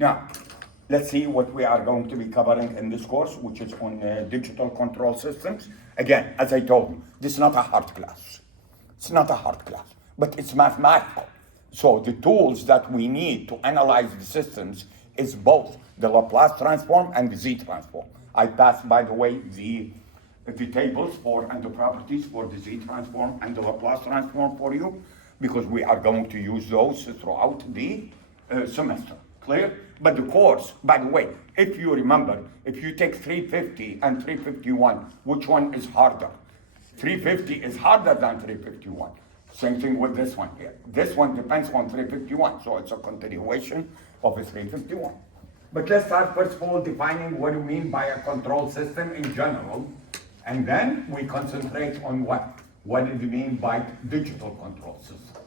Now, let's see what we are going to be covering in this course, which is on digital control systems. Again, as I told you, this is not a hard class. It's not a hard class, but it's mathematical. So the tools that we need to analyze the systems is both the Laplace transform and the Z transform. I passed, by the way, the tables for and the properties for the Z transform and the Laplace transform for you, because we are going to use those throughout the semester. Clear? But the course, by the way, if you remember, if you take 350 and 351, which one is harder? 350 is harder than 351. Same thing with this one here. This one depends on 351, so it's a continuation of a 351. But let's start first of all defining what we mean by a control system in general, and then we concentrate on what do you mean by digital control system.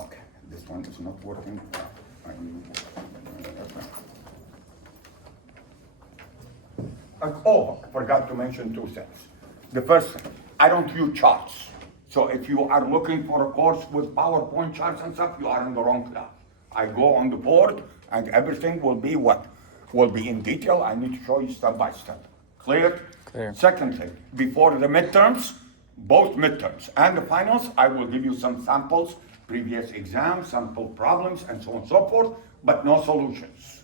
Okay, this one is not working. Oh, I forgot to mention two things. The first thing, I don't use charts. So if you are looking for a course with PowerPoint charts and stuff, you are in the wrong class. I go on the board and everything will be what? Will be in detail. I need to show you step by step. Clear? Clear. Second thing, before the midterms, both midterms and the finals, I will give you some samples, previous exams, sample problems, and so on and so forth, but no solutions.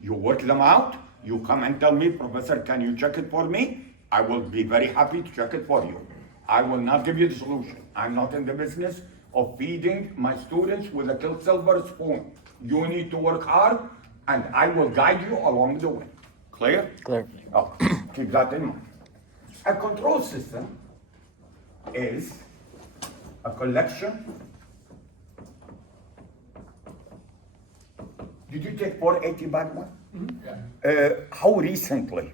You work them out, you come and tell me, Professor, can you check it for me? I will be very happy to check it for you. I will not give you the solution. I'm not in the business of feeding my students with a silver spoon. You need to work hard, and I will guide you along the way. Clear? Clear. Oh, keep that in mind. A control system is a collection. Did you take 480 back one? Mm-hmm. Yeah. How recently?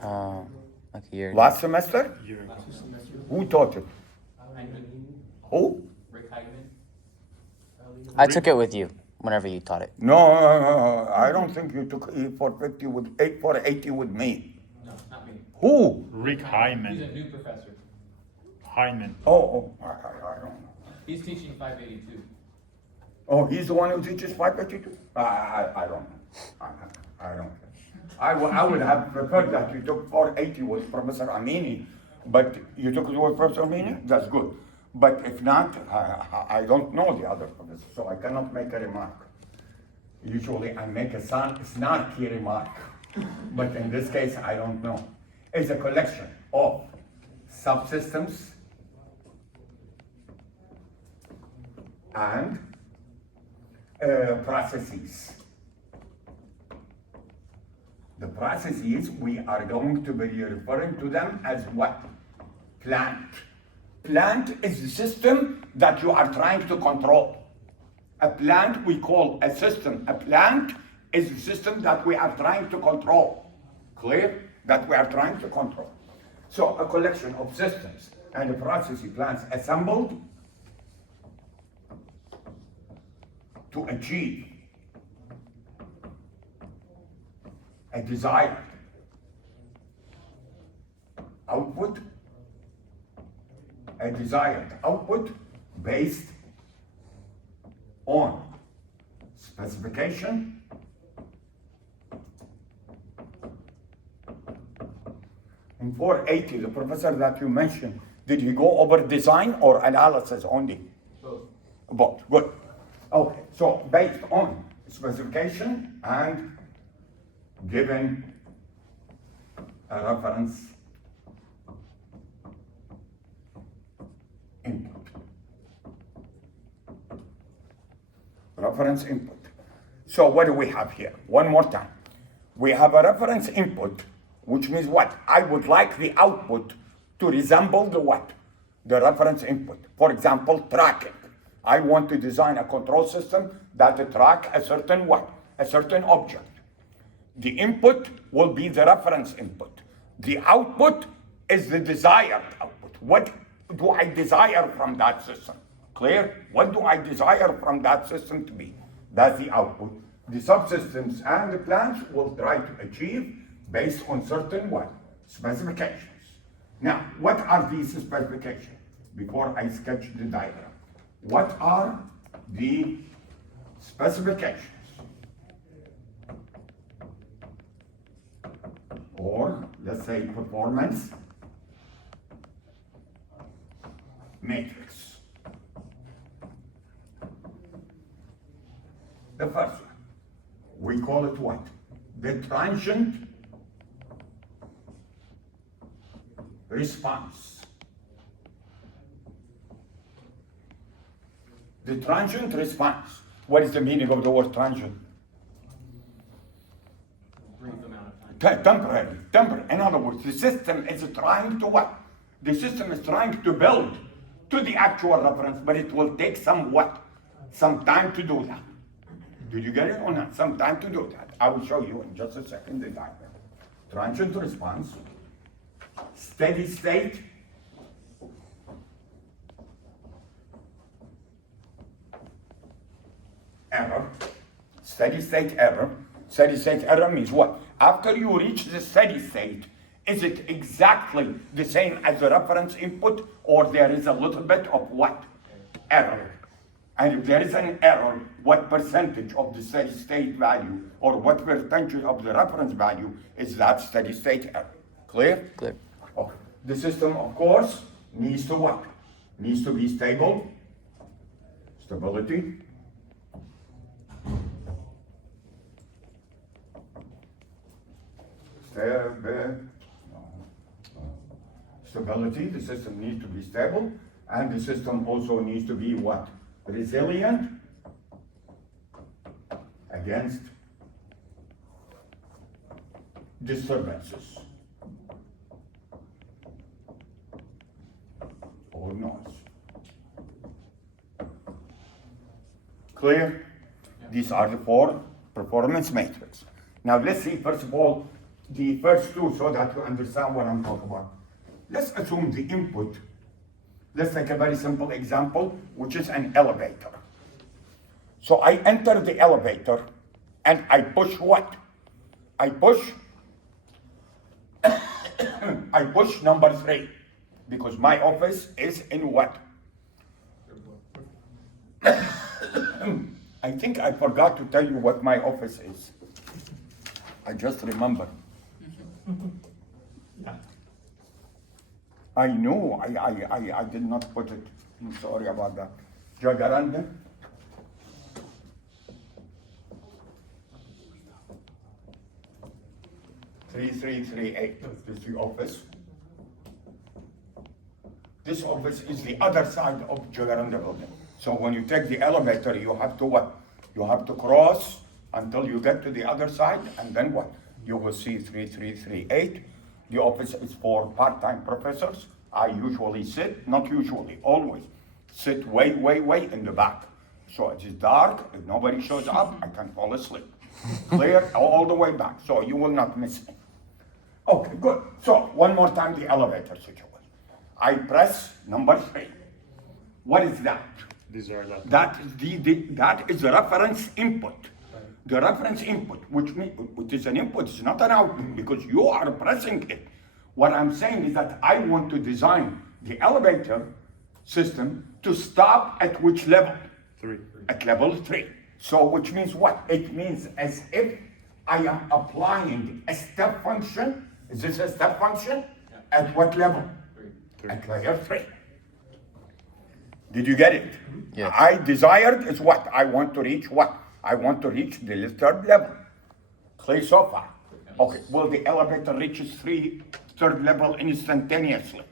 Like a year. Last semester? Who taught it? Who? Rick Heidemann. I took it with you whenever you taught it. No, I don't think you took 450 with 480 with me. No, not me. Who? Rick He's Hyman. a new professor. Hyman. I don't know. He's teaching 582. Oh, he's the one who teaches 552? I don't know. I don't know. I would have preferred that you took 480 with Professor Amini, but you took it with Professor Amini? That's good. But if not, I don't know the other professor, so I cannot make a remark. Usually I make a snarky remark, but in this case, I don't know. It's a collection of subsystems and processes. The processes, we are going to be referring to them as what? Plant. Plant is the system that you are trying to control. A plant we call a system. A plant is the system that we are trying to control. Clear? That we are trying to control. So a collection of systems and processes, plants assembled to achieve a desired output, based on specification in 480, the professor that you mentioned, did he go over design or analysis only? Both. Both, good. Okay, so based on specification and given a reference input. Reference input. So what do we have here? One more time. We have a reference input, which means what? I would like the output to resemble the what? The reference input. For example, tracking. I want to design a control system that track a certain what? A certain object. The input will be the reference input. The output is the desired output. What do I desire from that system? Clear? What do I desire from that system to be? That's the output. The subsystems and the plants will try to achieve based on certain what? Specifications. Now, what are these specifications? Before I sketch the diagram. What are the specifications? let's say, performance matrix. The first one, we call it what? The transient response. The transient response. What is the meaning of the word transient? Brief amount of time. Temporary. In other words, the system is trying to what? The system is trying to build to the actual reference, but it will take some time to do that. Did you get it or not? Some time to do that. I will show you in just a second the diagram. Transient response, steady state, error, steady state error. Steady state error means what? After you reach the steady state, is it exactly the same as the reference input, or there is a little bit of what? Error. And if there is an error, what percentage of the steady state value or what percentage of the reference value is that steady state error? Clear? Clear. Okay. The system, of course, needs to what? Needs to be stable. Stability. Stability, the system needs to be stable, and the system also needs to be what? Resilient against disturbances or noise. Clear? These are the four performance matrix. Now let's see, first of all, the first two so that you understand what I'm talking about. Let's assume the input. Let's take a very simple example, which is an elevator. So I enter the elevator and I push what? I push I push number 3 because my office is in what? I think I forgot to tell you what my office is. I just remember. I knew, I did not put it. I'm sorry about that. Jacaranda. Three, 338, this is the office. This office is the other side of Jacaranda building. So when you take the elevator, you have to what? You have to cross until you get to the other side, and then what? You will see 3338. The office is for part-time professors. I usually sit, not usually, always, sit way in the back. So it is dark, if nobody shows up, I can fall asleep. Clear, all the way back, so you will not miss me. Okay, good. So one more time, the elevator situation. I press number 3. What is that? These are the That is the reference input. The reference input, which is an input, is not an output because you are pressing it. What I'm saying is that I want to design the elevator system to stop at which level? 3. At level 3. So which means what? It means as if I am applying a step function. Is this a step function? Yeah. At what level? 3. At layer 3. Did you get it? Yes. I desired is what? I want to reach what? I want to reach the 3rd level. Clear so far? Okay, will the elevator reaches 3rd level instantaneously?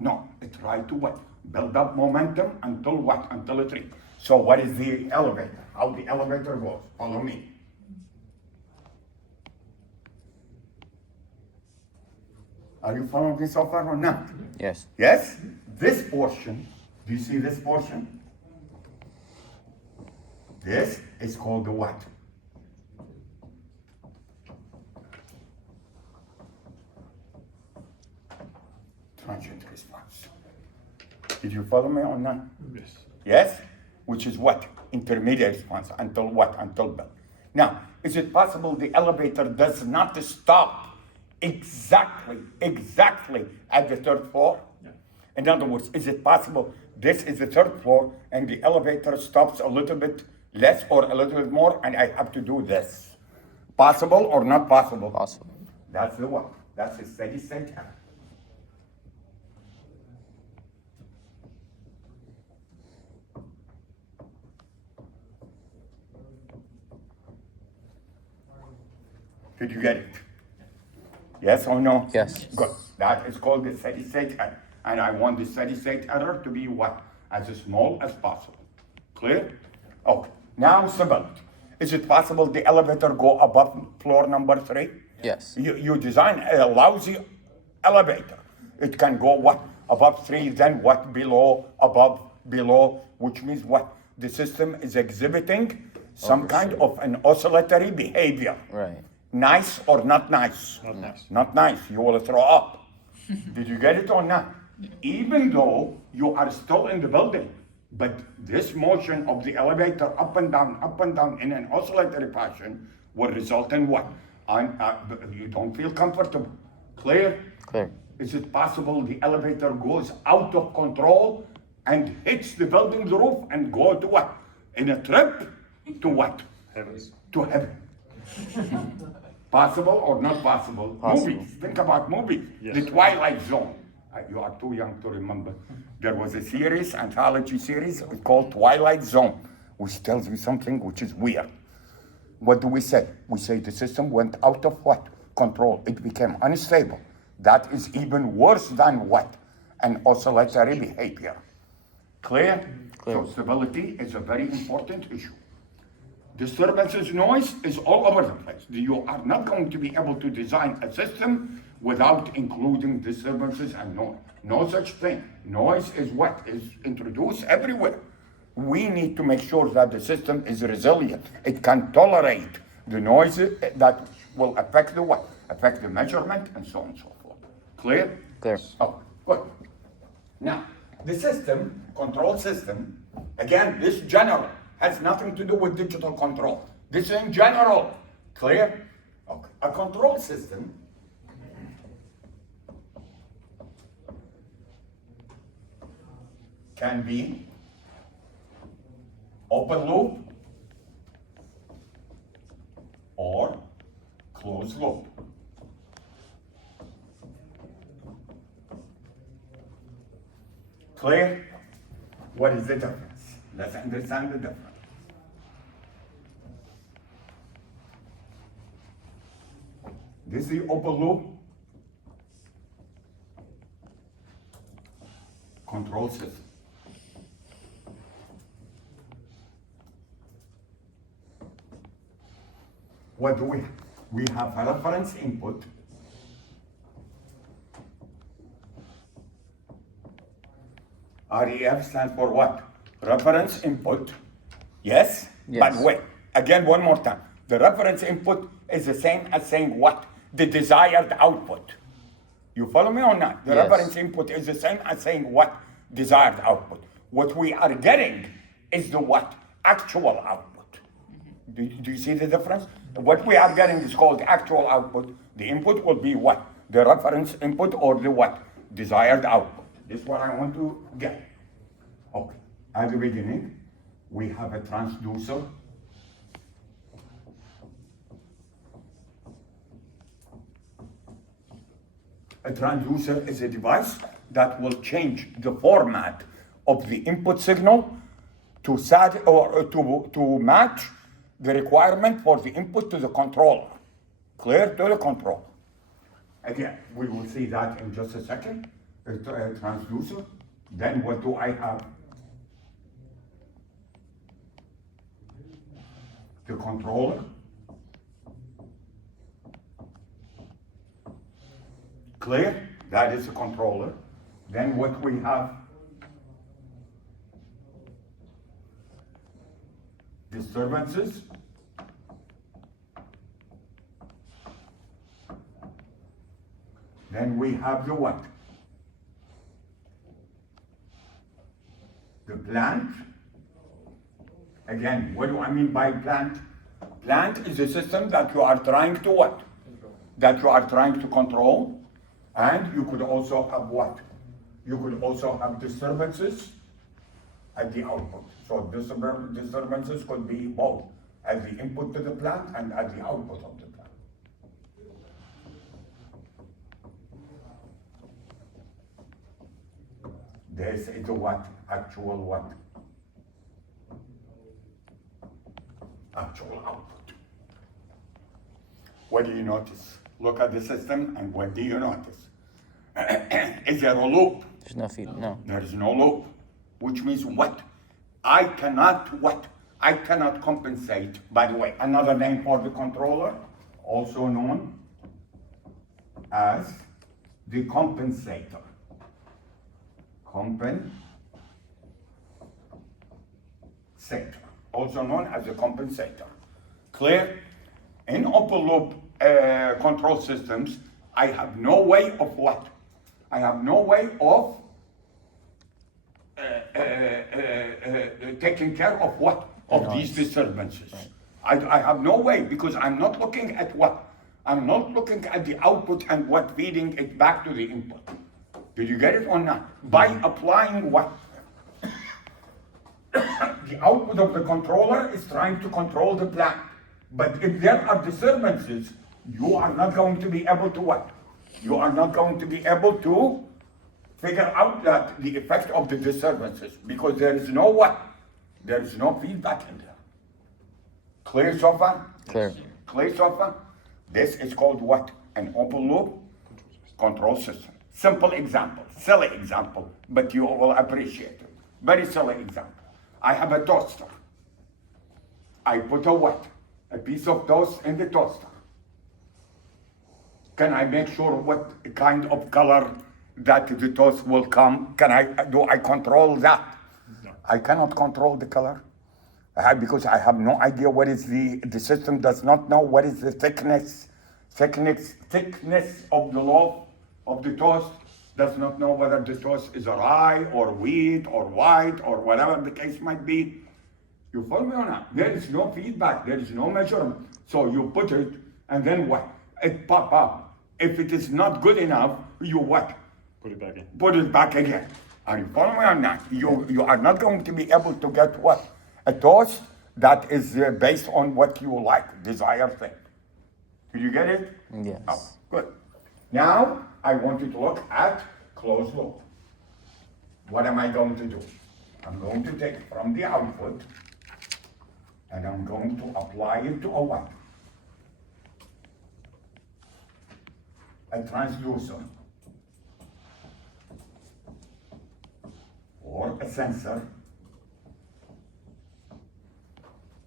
No, it tries to what? Build up momentum until what? Until a 3. So what is the elevator? How the elevator goes? Follow me. Are you following me so far or not? Yes. Yes? This portion, do you see this portion? This is called the what? Transient response. Did you follow me on that? Yes. Yes? Which is what? Intermediate response. Until what? Until bell. Now, is it possible the elevator does not stop exactly at the 3rd floor? Yeah. In other words, is it possible this is the 3rd floor and the elevator stops a little bit less or a little bit more and I have to do this? Possible or not possible? Possible. That's the what? That's a steady state error. Did you get it? Yes or no? Yes. Good. That is called the steady state error. And I want the steady state error to be what? As small as possible. Clear? Okay. Now stability. Is it possible the elevator go above floor number 3? Yes. You design a lousy elevator. It can go what? Above 3, then what? Below, above, below, which means what? The system is exhibiting some kind of an oscillatory behavior. Right. Nice or not nice? Not nice. Not nice. You will throw up. Did you get it or not? Even though you are still in the building, but this motion of the elevator up and down in an oscillatory fashion will result in what? You don't feel comfortable. Clear? Clear. Is it possible the elevator goes out of control and hits the building's roof and go to what? In a trip to what? Heavens. To heaven. Possible or not possible? Possible. Movies. Think about movies. Yes. The Twilight Zone. You are too young to remember. There was a series, anthology series called Twilight Zone, which tells you something which is weird. What do we say? We say the system went out of what? Control. It became unstable. That is even worse than what? An oscillatory behavior. Clear? Clear. So stability is a very important issue. Disturbances, noise is all over the place. You are not going to be able to design a system without including disturbances and noise. No such thing. Noise is what is introduced everywhere. We need to make sure that the system is resilient. It can tolerate the noise that will affect the what? Affect the measurement and so on and so forth. Clear? Clear. Oh, good. Now, the system, control system, again, this general has nothing to do with digital control. This in general. Clear? Okay. A control system can be open loop or closed loop. Clear? What is the difference? Let's understand the difference. This is the open loop control system. What do we have? We have a reference input. REF stands for what? Reference input. Yes? Yes. But wait, again, one more time. The reference input is the same as saying what? The desired output. You follow me or not? The Yes. reference input is the same as saying what? Desired output. What we are getting is the what? Actual output. Do you see the difference? What we are getting is called actual output. The input will be what? The reference input or the what? Desired output. This is what I want to get. Okay. At the beginning, we have a transducer. A transducer is a device that will change the format of the input signal to match the requirement for the input to the controller. Clear? To the controller. Again, we will see that in just a second. A transducer. Then what do I have? The controller. Clear? That is a controller. Then what we have? Disturbances. Then we have the what? The plant. Again, what do I mean by plant? Plant is a system that you are trying to what? That you are trying to control. And you could also have what? You could also have disturbances at the output. So disturbances could be both as the input to the plant and as the output of the plant. This is the what? Actual what? Actual output. What do you notice? Look at the system and what do you notice? Is there a loop? There's no feed. No. There is no loop, which means what? I cannot what? I cannot compensate. By the way, another name for the controller, also known as the compensator. Compensator, also known as the compensator. Clear? In open loop control systems, I have no way of what? I have no way of taking care of what? Of these disturbances. I have no way because I'm not looking at what? I'm not looking at the output and what feeding it back to the input. Did you get it or not? By applying what? The output of the controller is trying to control the plant. But if there are disturbances, you are not going to be able to what? You are not going to be able to figure out that the effect of the disturbances because there is no what? There is no feedback in there. Clear so far? Clear. Clear so far? This is called what? An open loop control system. Simple example, silly example, but you will appreciate it. Very silly example. I have a toaster. I put a what? A piece of toast in the toaster. Can I make sure what kind of color that the toast will come? Do I control that? No. I cannot control the color because I have no idea what is the system does not know what is the thickness of the loaf of the toast, does not know whether the toast is rye or wheat or white or whatever the case might be. You follow me or not? There is no feedback, there is no measurement. So you put it and then what? It pop up. If it is not good enough, you what? Put it back in. Put it back again. Are you following me or not? You are not going to be able to get what? A toast that is based on what you like, desire thing. Did you get it? Yes. Oh, good. Now, I want you to look at closed loop. What am I going to do? I'm going to take from the output and I'm going to apply it to a what? A transducer or a sensor.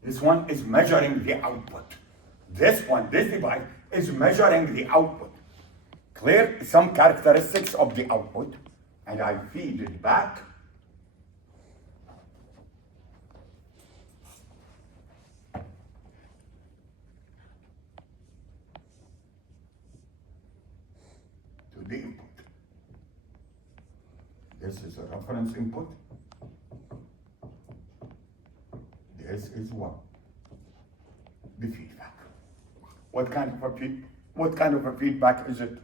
This one is measuring the output. This device is measuring the output. Clear some characteristics of the output, and I feed it back. To the input. This is a reference input. This is what? The feedback. What kind of a feedback is it?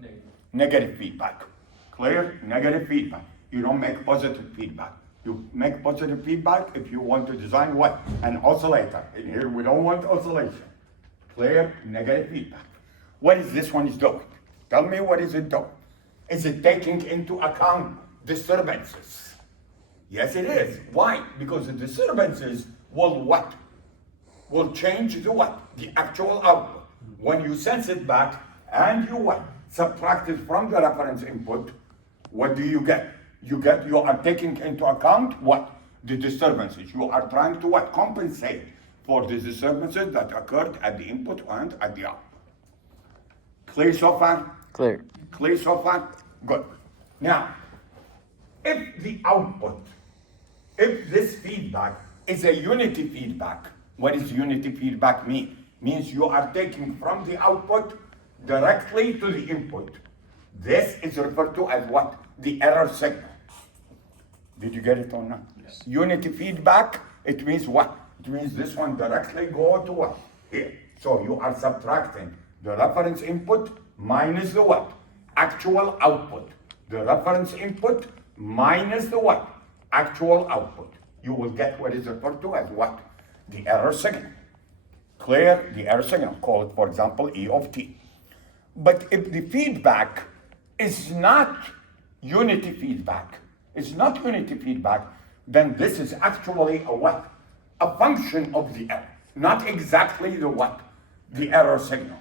Negative. Negative feedback. Clear? Negative feedback. You don't make positive feedback. You make positive feedback if you want to design what? An oscillator. In here we don't want oscillation. Clear? Negative feedback. What is this one is doing? Tell me what is it doing? Is it taking into account disturbances? Yes, it is. Why? Because the disturbances will what? Will change the what? The actual output. When you sense it back and you what? Subtract it from the reference input, what do you get? You are taking into account what? The disturbances. You are trying to what? Compensate for the disturbances that occurred at the input and at the output. Clear so far? Clear. Clear so far? Good. Now, if the output, if this feedback is a unity feedback, what does unity feedback mean? Means you are taking from the output directly to the input. This is referred to as what? The error signal. Did you get it or not? Yes. Unity feedback, it means what? It means this one directly go to what? Here. So you are subtracting the reference input minus the what? Actual output. The reference input minus the what? Actual output. You will get what is referred to as what? The error signal. Clear? The error signal, call it, for example, E of T. But if the feedback is not unity feedback, is not unity feedback, then this is actually a what? A function of the error, not exactly the what? The error signal.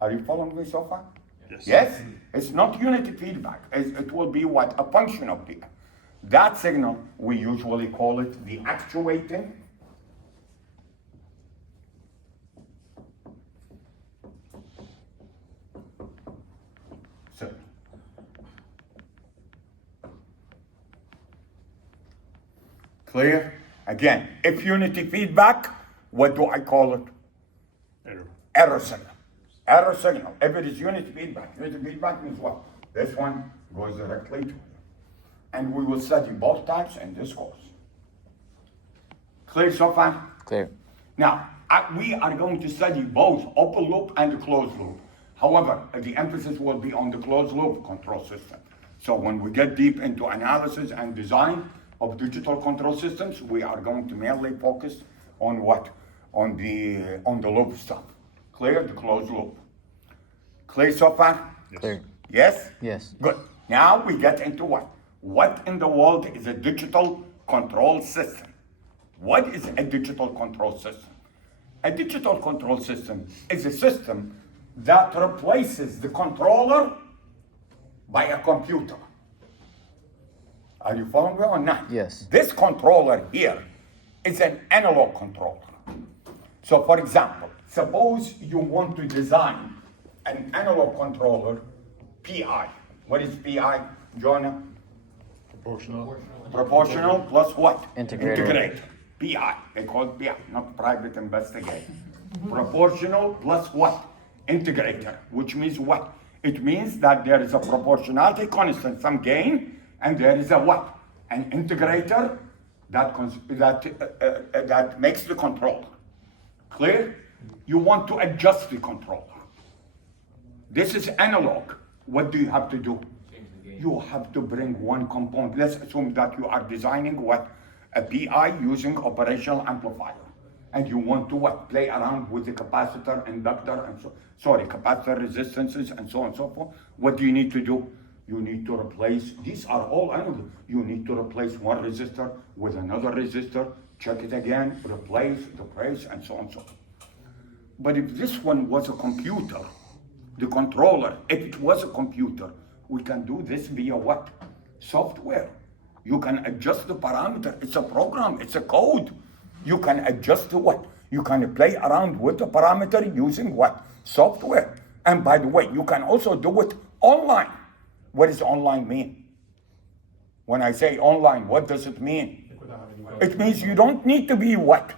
Are you following me so far? Yes. Yes? It's not unity feedback. It will be what? A function of the error. That signal, we usually call it the actuating signal. Clear? Again, if unity feedback, what do I call it? Error. Error signal. Error signal. If it is unity feedback means what? This one goes directly to it. And we will study both types in this course. Clear so far? Clear. Now, we are going to study both open loop and closed loop. However, the emphasis will be on the closed loop control system. So when we get deep into analysis and design of digital control systems, we are going to mainly focus on what? On the loop stuff. Clear? The closed loop. Clear so far? Clear. Yes? Yes. Good. Now we get into what? What in the world is a digital control system? What is a digital control system? A digital control system is a system that replaces the controller by a computer. Are you following me or not? Yes. This controller here is an analog controller. So for example, suppose you want to design an analog controller, PI. What is PI, Jonah? Proportional plus what? Integrator. PI. They call it PI, not private investigator. Proportional plus what? Integrator, which means what? It means that there is a proportionality constant, some gain, and there is a what? An integrator that makes the controller. Clear? You want to adjust the controller. This is analog. What do you have to do? You have to bring one component. Let's assume that you are designing what? A PI using operational amplifier. And you want to what? Play around with the capacitor, inductor, and capacitor resistances and so on and so forth. What do you need to do? You need to replace, these are all analog. You need to replace one resistor with another resistor, check it again, replace and so on and so forth. But if this one was a computer, the controller, if it was a computer, we can do this via what? Software. You can adjust the parameter. It's a program, it's a code. You can adjust the what? You can play around with the parameter using what? Software. And by the way, you can also do it online. What does online mean? When I say online, what does it mean? It means you don't need to be what?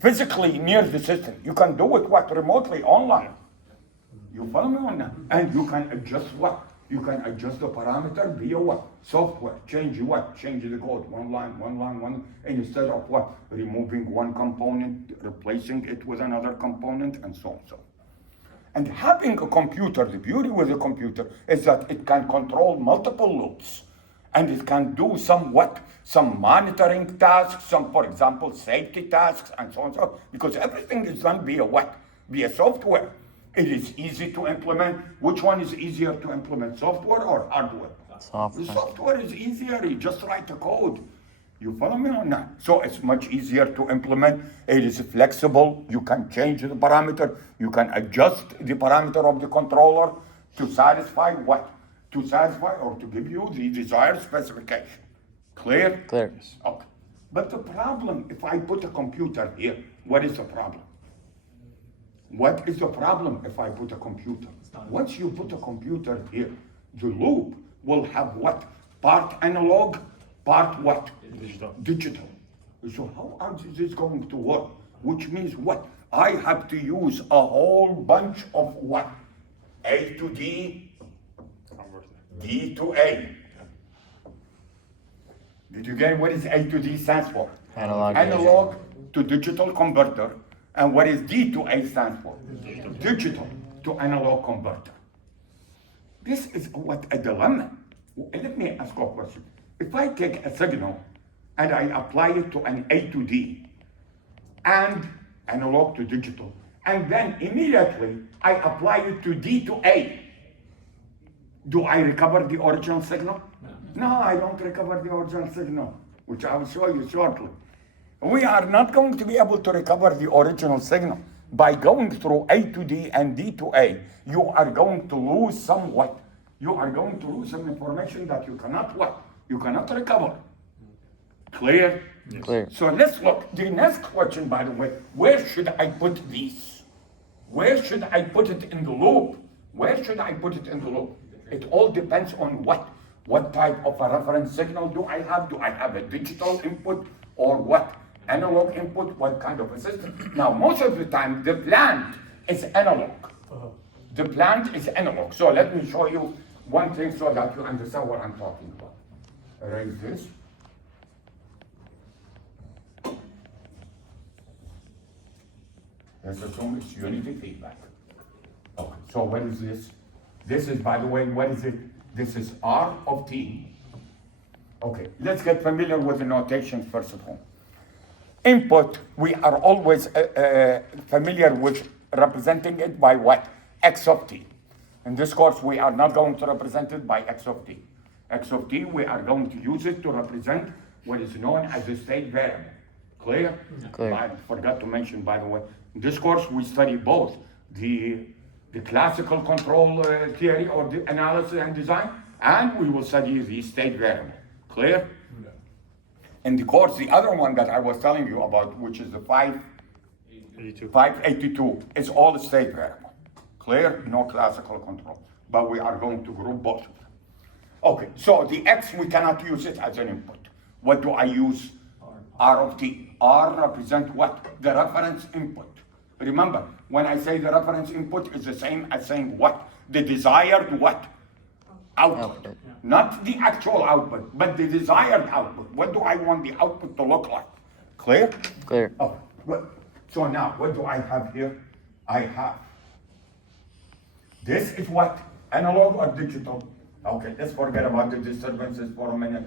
Physically near the system. You can do it what? Remotely online. You follow me on that? And you can adjust what? You can adjust the parameter via what? Software. Change what? Change the code. One line. Instead of what? Removing one component, replacing it with another component, and so on. And having a computer, the beauty with a computer is that it can control multiple loops. And it can do some monitoring tasks, some, for example, safety tasks, and so on and so on. Because everything is done via what? Via software. It is easy to implement. Which one is easier to implement, software or hardware? Software. The software is easier. You just write the code. You follow me or not? So it's much easier to implement. It is flexible. You can change the parameter. You can adjust the parameter of the controller to satisfy what? To satisfy or to give you the desired specification. Clear? Clear. Okay. But the problem, if I put a computer here, what is the problem? What is the problem if I put a computer? Once you put a computer here, the loop will have what? Part analog, part what? Digital. So how is this going to work? Which means what? I have to use a whole bunch of what? A to D, D to A. Did you get what is A to D stands for? Analog to digital converter. And what is D to A stands for? Digital to analog converter. This is what a dilemma. Let me ask you a question. If I take a signal and I apply it to an A to D and analog to digital, and then immediately I apply it to D to A, do I recover the original signal? No, I don't recover the original signal, which I will show you shortly. We are not going to be able to recover the original signal. By going through A to D and D to A, you are going to lose somewhat. You are going to lose some information that you cannot what? You cannot recover. Clear? Clear. So let's look. The next question, by the way, where should I put these? Where should I put it in the loop? Where should I put it in the loop? It all depends on what? What type of a reference signal do I have? Do I have a digital input or what? Analog input? What kind of a system? Now, most of the time, the plant is analog. The plant is analog. So let me show you one thing so that you understand what I'm talking about. Erase this. Let's assume it's unity feedback. Okay, so what is this? This is, by the way, what is it? This is R of T. Okay, let's get familiar with the notation first of all. Input, we are always familiar with representing it by what? X of T. In this course, we are not going to represent it by X of T. X of T, we are going to use it to represent what is known as a state variable. Clear? Clear. I forgot to mention, by the way, in this course, we study both the classical control theory or the analysis and design, and we will study the state variable. Clear? In the course, the other one that I was telling you about, which is the 582, is all the state variable. Clear? No classical control. But we are going to group both of them. Okay, so the X, we cannot use it as an input. What do I use? R of T. R represent what? The reference input. Remember, when I say the reference input, is the same as saying what? The desired what? Output. Not the actual output, but the desired output. What do I want the output to look like? Clear? Clear. Oh, good. So now, what do I have here? I have. This is what? Analog or digital? Okay, let's forget about the disturbances for a minute.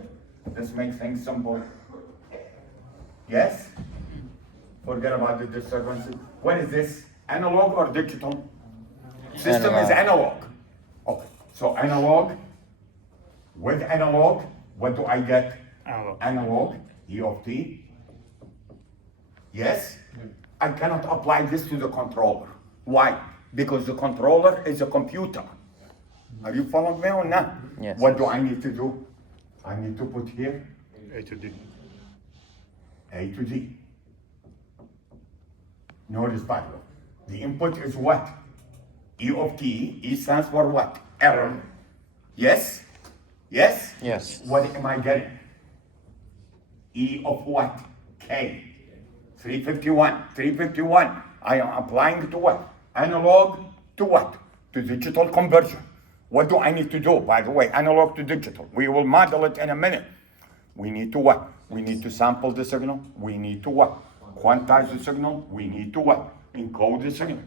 Let's make things simple. Yes? Forget about the disturbances. What is this? Analog or digital? System is analog. Okay, so analog. With analog, what do I get? Analog, E of T. Yes? I cannot apply this to the controller. Why? Because the controller is a computer. Are you following me or not? Yes. What do I need to do? I need to put here A to D. A to D. Notice, by the way, the input is what? E of T. E stands for what? Error. Yes? Yes? Yes. What am I getting? E of what? K. 351. 351. I am applying to what? Analog to what? To digital conversion. What do I need to do? By the way, analog to digital. We will model it in a minute. We need to what? We need to sample the signal. We need to what? Quantize the signal. We need to what? Encode the signal.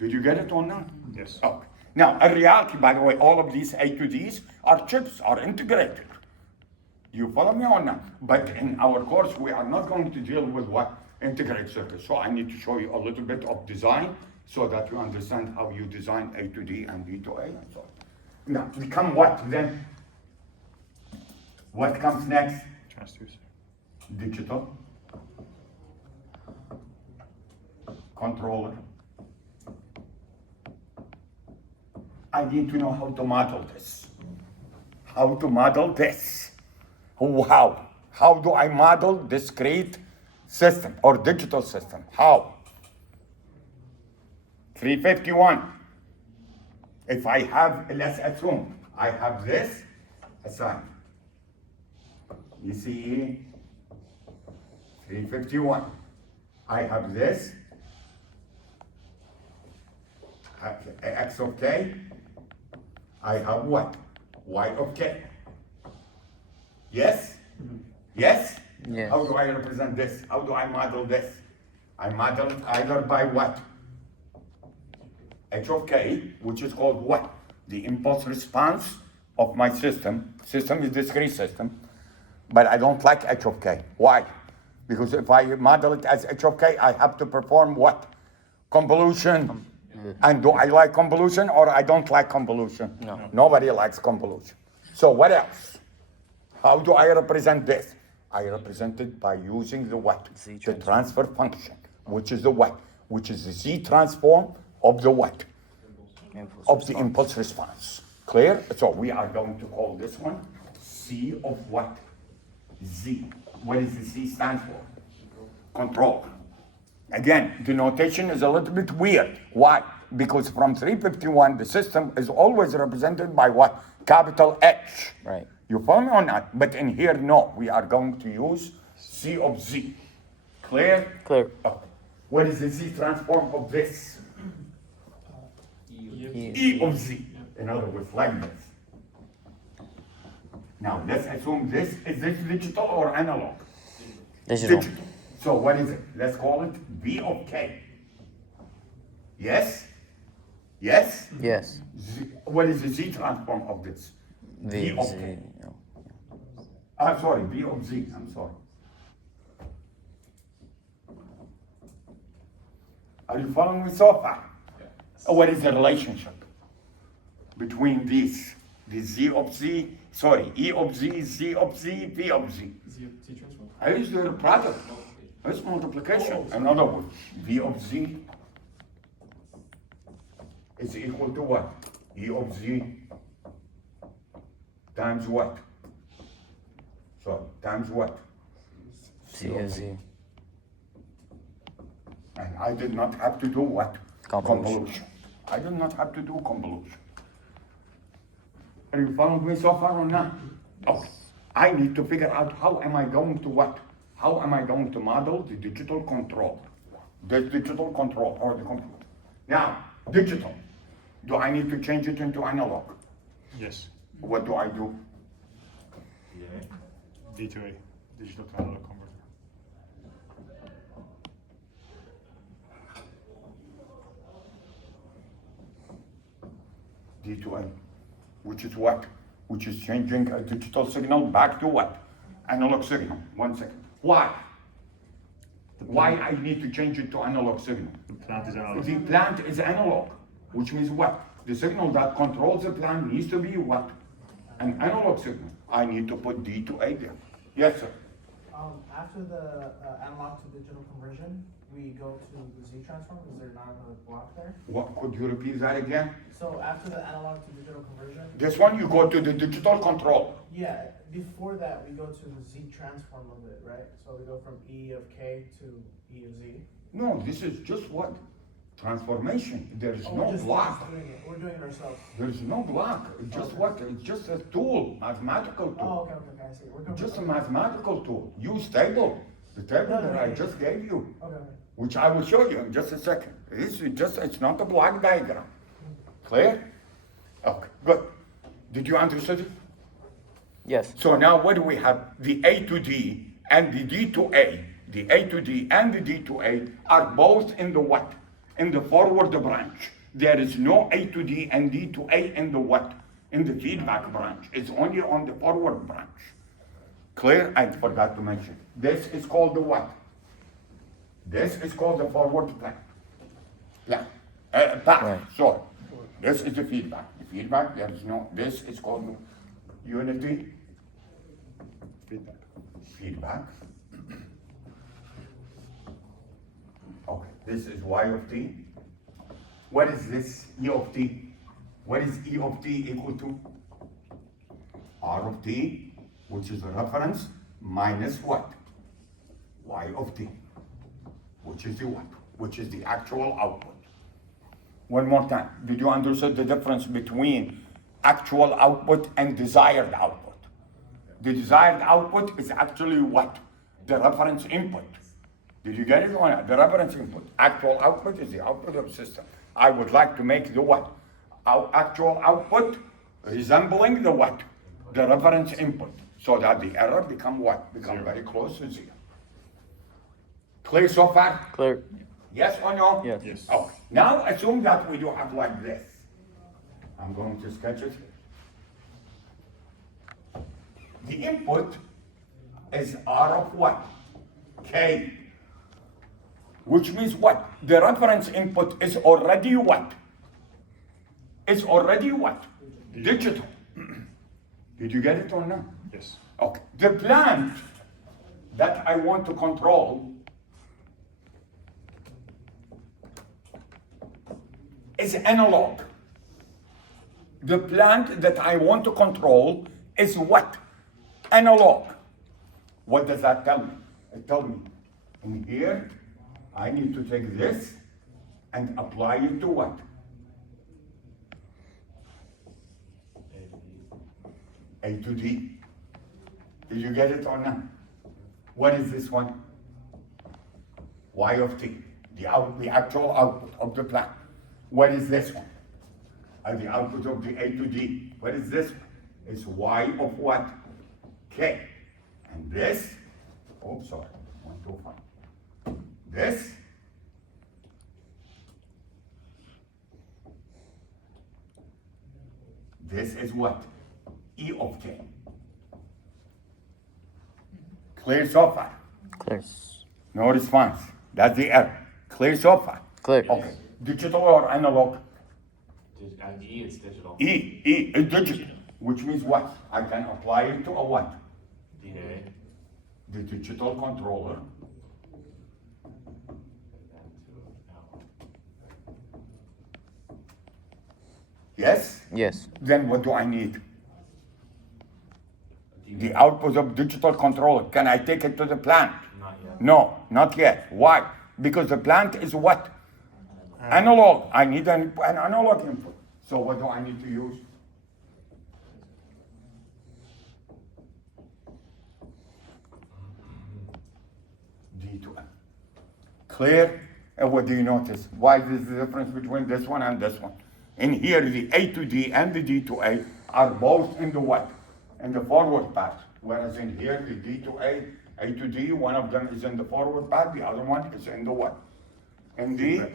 Did you get it or not? Yes. Okay. Now, in reality, by the way, all of these A to Ds are chips, are integrated. You follow me or not? But in our course, we are not going to deal with what? Integrated circuits. So I need to show you a little bit of design so that you understand how you design A to D and D to A and so on. Now, we come what then? What comes next? Transducer. Digital. Controller. I need to know how to model this. How to model this. How? How do I model discrete system or digital system? How? 351. If I have, let's assume, I have this assigned. ECE 351. I have this, X of K. I have what? Y of K. Yes? Yes? Yes. How do I represent this? How do I model this? I model it either by what? H of K, which is called what? The impulse response of my system. System is discrete system, but I don't like H of K. Why? Because if I model it as H of K, I have to perform what? Convolution. And do I like convolution or I don't like convolution? No. Nobody likes convolution. So what else? How do I represent this? I represent it by using the what? Z The transform. transfer function, which is the what? Which is the Z transform of the what? Impulse Of the response. impulse response. Clear? So we are going to call this one C of what? Z. What does the Z stand for? Control. Again, the notation is a little bit weird. Why? Because from 351, the system is always represented by what? Capital H. Right. You follow me or not? But in here, no. We are going to use C of Z. Clear? Clear. Okay. What is the Z transform of this? E. E of Z. In other words, like this. Now, let's assume is this digital or analog? Digital. So what is it? Let's call it V of K. Yes? Yes? Yes. What is the Z transform of this? V. of Z. K. No. I'm sorry, V of Z, I'm sorry. Are you following me so far? What is the relationship between these? The Z of Z, sorry, E of Z, Z of Z, V of Z. Z transform? I use the product. It's multiplication. In other words, V of Z is equal to what? E of Z times what? So, times what? C of Z. And I did not have to do what? Convolution. I did not have to do convolution. Are you following me so far or not? Okay. I need to figure out how am I going to what? How am I going to model the digital control? The digital control or the computer. Now, digital. Do I need to change it into analog? Yes. What do I do? D2A, digital to analog converter. D2A, which is what? Which is changing a digital signal back to what? Analog signal. 1 second. Why? Why I need to change it to analog signal? The plant is analog. The plant is analog, which means what? The signal that controls the plant needs to be what? An analog signal. I need to put D2A there. Yes, sir. After the analog to digital conversion, we go to the Z transform. Is there not a block there? What, could you repeat that again? So after the analog to digital conversion, This one, you go to the digital control. yeah, before that we go to the Z transform of it, right? So we go from E of K to E of Z. No, this is just what? Transformation. There is Oh, no we're just block. doing it. We're doing it ourselves. There is no block. It's just what? It's just a tool, mathematical Oh, tool. okay, I see. We're coming Just a from- mathematical tool. Use table. The table No, no, that I no. just gave you, Okay. which I will show you in just a second. It's not a block diagram. Clear? Okay, good. Did you understand it? Yes. So now what do we have? The A to D and the D to A. The A to D and the D to A are both in the what? In the forward branch. There is no A to D and D to A in the what? In the feedback branch. It's only on the forward branch. Clear? I forgot to mention. This is called the what? This is called the forward path. Yeah. Path, Right. sorry. This is the feedback. The feedback, there is no, this is called unity Feedback. feedback. Okay, this is Y of t. What is this E of t? What is E of t equal to? R of t, which is the reference, minus what? Y of t, which is the what? Which is the actual output. One more time, did you understand the difference between actual output and desired output? The desired output is actually what? The reference input. Did you get it or not? The reference input. Actual output is the output of the system. I would like to make the what? Our actual output resembling the what? The reference input. So that the error become what? Become very close to zero. Clear so far? Clear. Yes or no? Yes. Yes. Okay. Now assume that we do have like this. I'm going to sketch it. The input is R of what? K. Which means what? The reference input is already what? Is already what? Digital. Did you get it or not? Yes. Okay, the plant that I want to control is analog. The plant that I want to control is what? Analog. What does that tell me? It tells me in here, I need to take this and apply it to what? A to D. Did you get it or not? What is this one? Y of T, the actual output of the plant. What is this one? The output of the A to D. What is this one? It's Y of what? K. And this, oh sorry, 1, 2, 5. This is what? E of K. Clear so far? Clear. No response. That's the error. Clear so far? Clear. Okay. Digital or analog? E is digital. E is digital, which means what? I can apply it to a what? DA. The digital controller. Yes? Yes. Then what do I need? The output of digital controller. Can I take it to the plant? Not yet. No, not yet. Why? Because the plant is what? Analog. I need an analog input. So what do I need to use? D to F. Clear? And what do you notice? Why is the difference between this one and this one? In here, the A to D and the D to A are both in the what? In the forward path. Whereas in here, the D to A to D, one of them is in the forward path, the other one is in the what? In the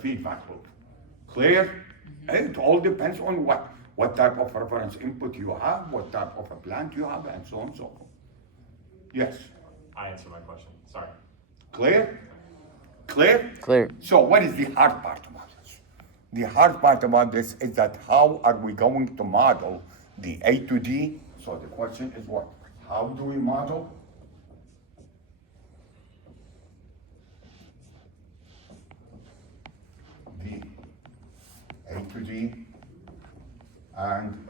feedback loop. Clear? It all depends on what? What type of reference input you have, what type of a plant you have, and so on and so forth. Yes. I answered my question. Sorry. Clear? Clear? Clear. So what is the hard part about this? The hard part about this is that how are we going to model the A to D? So the question is what? How do we model? The A to D and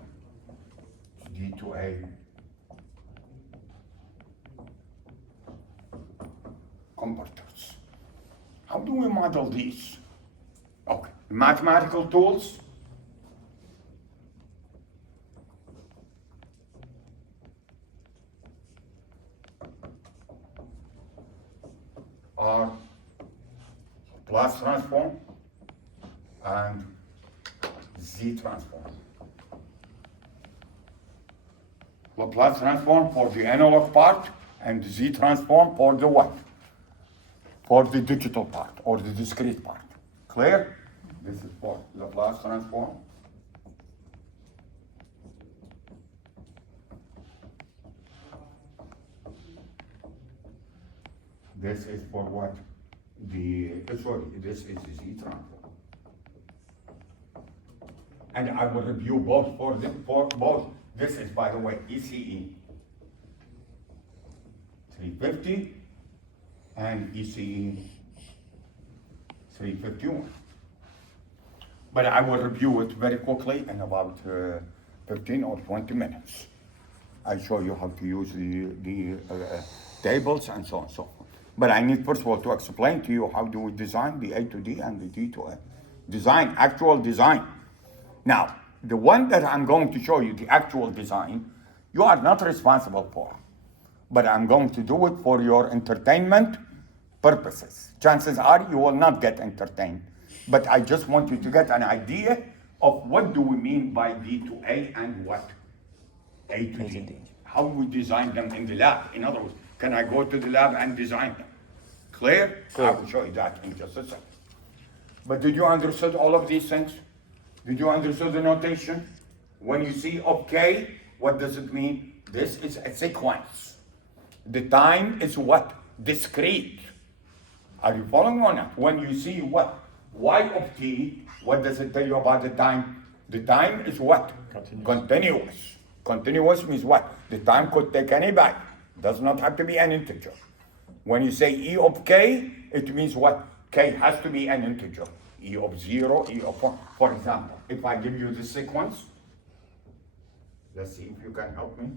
D to A converters. How do we model these? Okay, mathematical tools. Are plus transform and Z transform. Laplace transform for the analog part and Z transform for the what? For the digital part or the discrete part. Clear? This is for Laplace transform. This is for what? This is the Z transform. And I will review both for both. This is, by the way, ECE 350 and ECE 351. But I will review it very quickly in about 15 or 20 minutes. I show you how to use the tables and so on and so forth. But I need first of all to explain to you how do we design the A to D and the D to A. Design, actual design. Now, the one that I'm going to show you, the actual design, you are not responsible for. But I'm going to do it for your entertainment purposes. Chances are you will not get entertained. But I just want you to get an idea of what do we mean by D to A and what? A to D. How we design them in the lab. In other words, can I go to the lab and design them? Clear? I will show you that in just a second. But did you understand all of these things? Did you understand the notation? When you see okay, what does it mean? This is a sequence. The time is what? Discrete. Are you following or not? When you see what? Y of t, what does it tell you about the time? The time is what? Continuous. Continuous. Continuous means what? The time could take any value. Does not have to be an integer. When you say E of k, it means what? K has to be an integer. E of 0, E of 1. For example, if I give you the sequence, let's see if you can help me.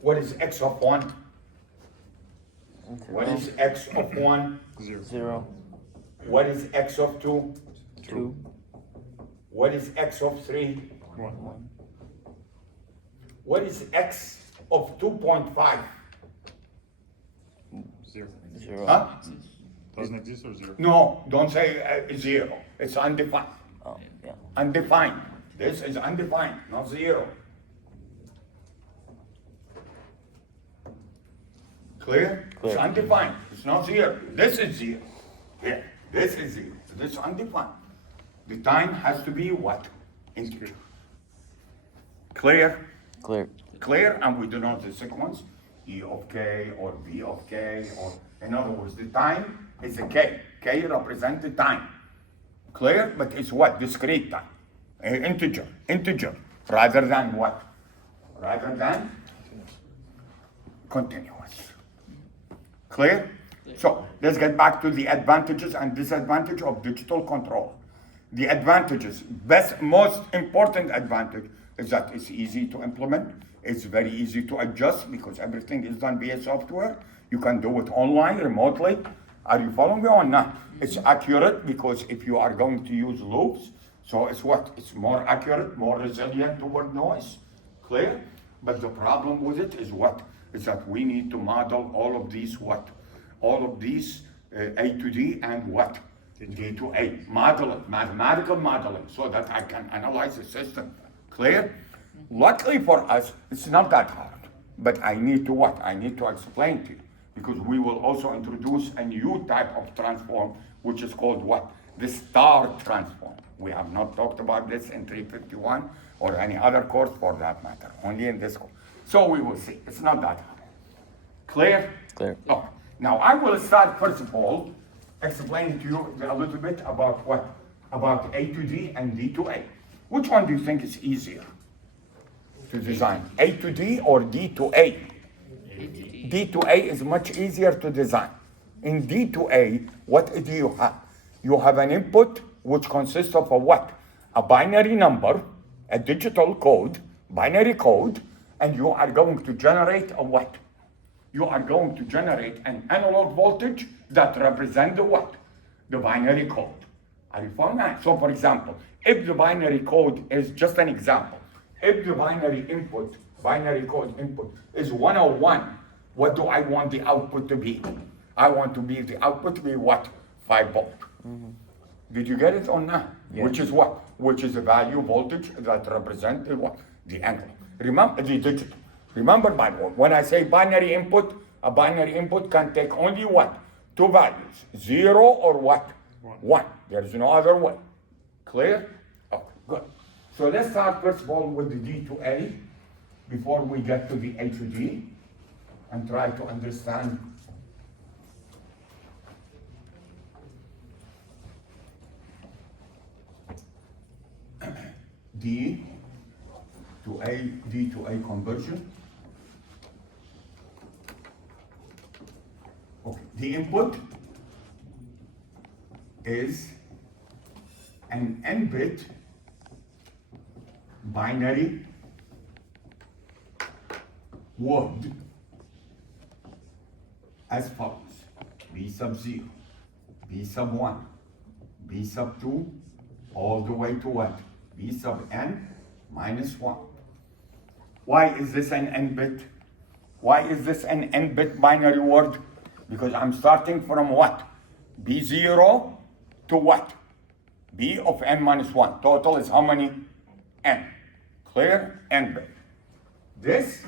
What is x of 1? What is x of 1? 0, What is x of 2? 2, What is x of 3? 1. What is x of 2.5? 0. 0. Huh? Doesn't exist or 0? No, don't say 0. It's undefined. Oh, yeah. Undefined. This is undefined, not 0. Clear? Clear. It's undefined. It's not 0. This is 0. Here. This is 0. This is undefined. The time has to be what? Integer. Clear? Clear. Clear, and we denote the sequence E of k or V of k, or in other words, the time is a k. K represents the time. Clear? But it's what? Discrete time. Integer. Rather than what? Rather than continuous. Clear? So let's get back to the advantages and disadvantages of digital control. The advantages, most important advantage is that it's easy to implement. It's very easy to adjust because everything is done via software. You can do it online, remotely. Are you following me or not? It's accurate because if you are going to use loops, so it's what? It's more accurate, more resilient toward noise. Clear? But the problem with it is what? Is that we need to model all of these what? All of these A to D and what? D to A. Model it, mathematical modeling, so that I can analyze the system. Clear? Luckily for us, it's not that hard. But I need to what? I need to explain to you. Because we will also introduce a new type of transform, which is called what? The star transform. We have not talked about this in 351 or any other course for that matter, only in this course. So we will see. It's not that hard. Clear? Clear. Okay. Now I will start first of all explaining to you a little bit about what? About A to D and D to A. Which one do you think is easier to design? A to D or D to A? D to A is much easier to design. In D to A, what do you have? You have an input which consists of a what? A binary number, a digital code, binary code, and you are going to generate a what? You are going to generate an analog voltage that represents the what? The binary code. Are you following that? So for example, if the binary code is just an example, if the binary code input is 101, what do I want the output to be? I want the output to be what? 5 volt. Mm-hmm. Did you get it or not? Yes. Which is what? Which is the value voltage that represents the what? The analog. Remember the digital. Remember, when I say binary input, a binary input can take only what? 2 values, 0 or what? 1. There is no other way. Clear? Okay, good. So let's start first of all with the D to A before we get to the A to D and try to understand D to A conversion. Okay. The input is an n-bit binary word as follows: B sub 0, B sub 1, B sub 2, all the way to what? B sub n minus 1. Why is this an n-bit? Why is this an n-bit binary word? Because I'm starting from what? B0 to what? B of n minus 1. Total is how many? N. Clear? N-bit. This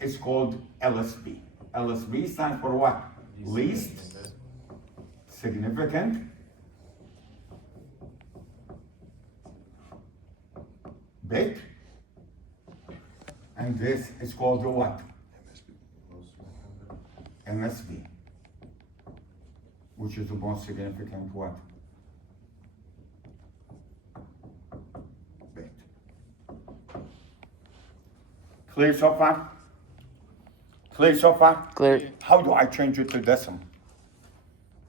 is called LSB. LSB stands for what? Least significant bit. And this is called the what? MSB, which is the most significant what? Bit. Clear so far? Clear so far? Clear. How do I change it to decimal?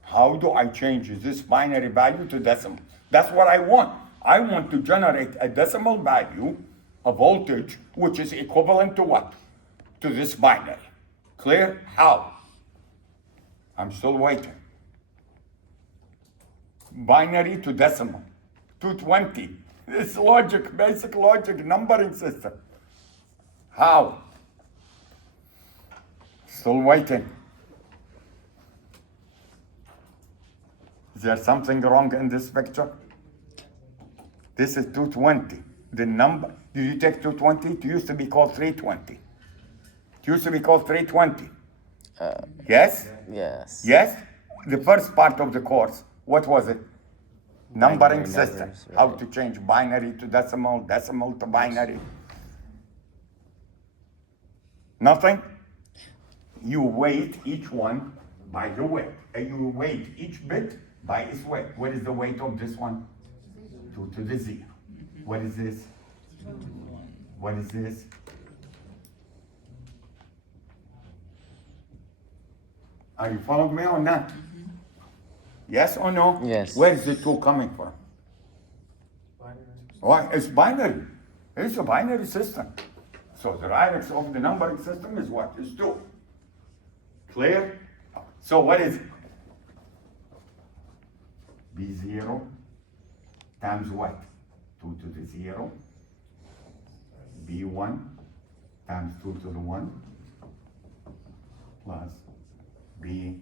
How do I change this binary value to decimal? That's what I want. I want to generate a decimal value, a voltage, which is equivalent to what? To this binary. Clear? How? I'm still waiting. Binary to decimal. 220. This logic, basic logic numbering system. How? Still waiting. Is there something wrong in this picture? This is 220. The number, did you take 220? It used to be called 320. It used to be called 320. Yes? Yes. Yes? The first part of the course, what was it? Numbering Binary system. numbers, How right. to change binary to decimal, decimal to binary. Nothing? You weight each one by the weight. And you weight each bit by its weight. What is the weight of this one? 2 to the 0. What is this? What is this? Are you following me or not? Yes or no? Yes. Where is the 2 coming from? Binary. Why? It's binary. It's a binary system. So the radius of the numbering system is what? Is 2. Clear? So what is it? B0 times what? 2 to the 0. B1 times 2 to the 1 plus B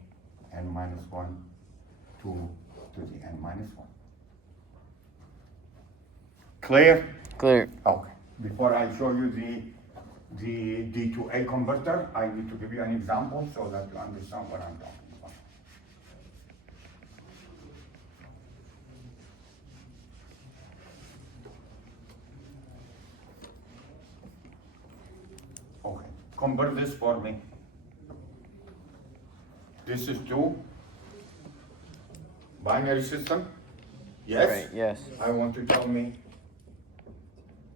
n minus 1, 2 to the n minus 1. Clear? Clear. Okay. Before I show you the D to A converter, I need to give you an example so that you understand what I'm talking about. Okay, convert this for me. This is 2 binary system. Yes? Right. Yes. I want to tell me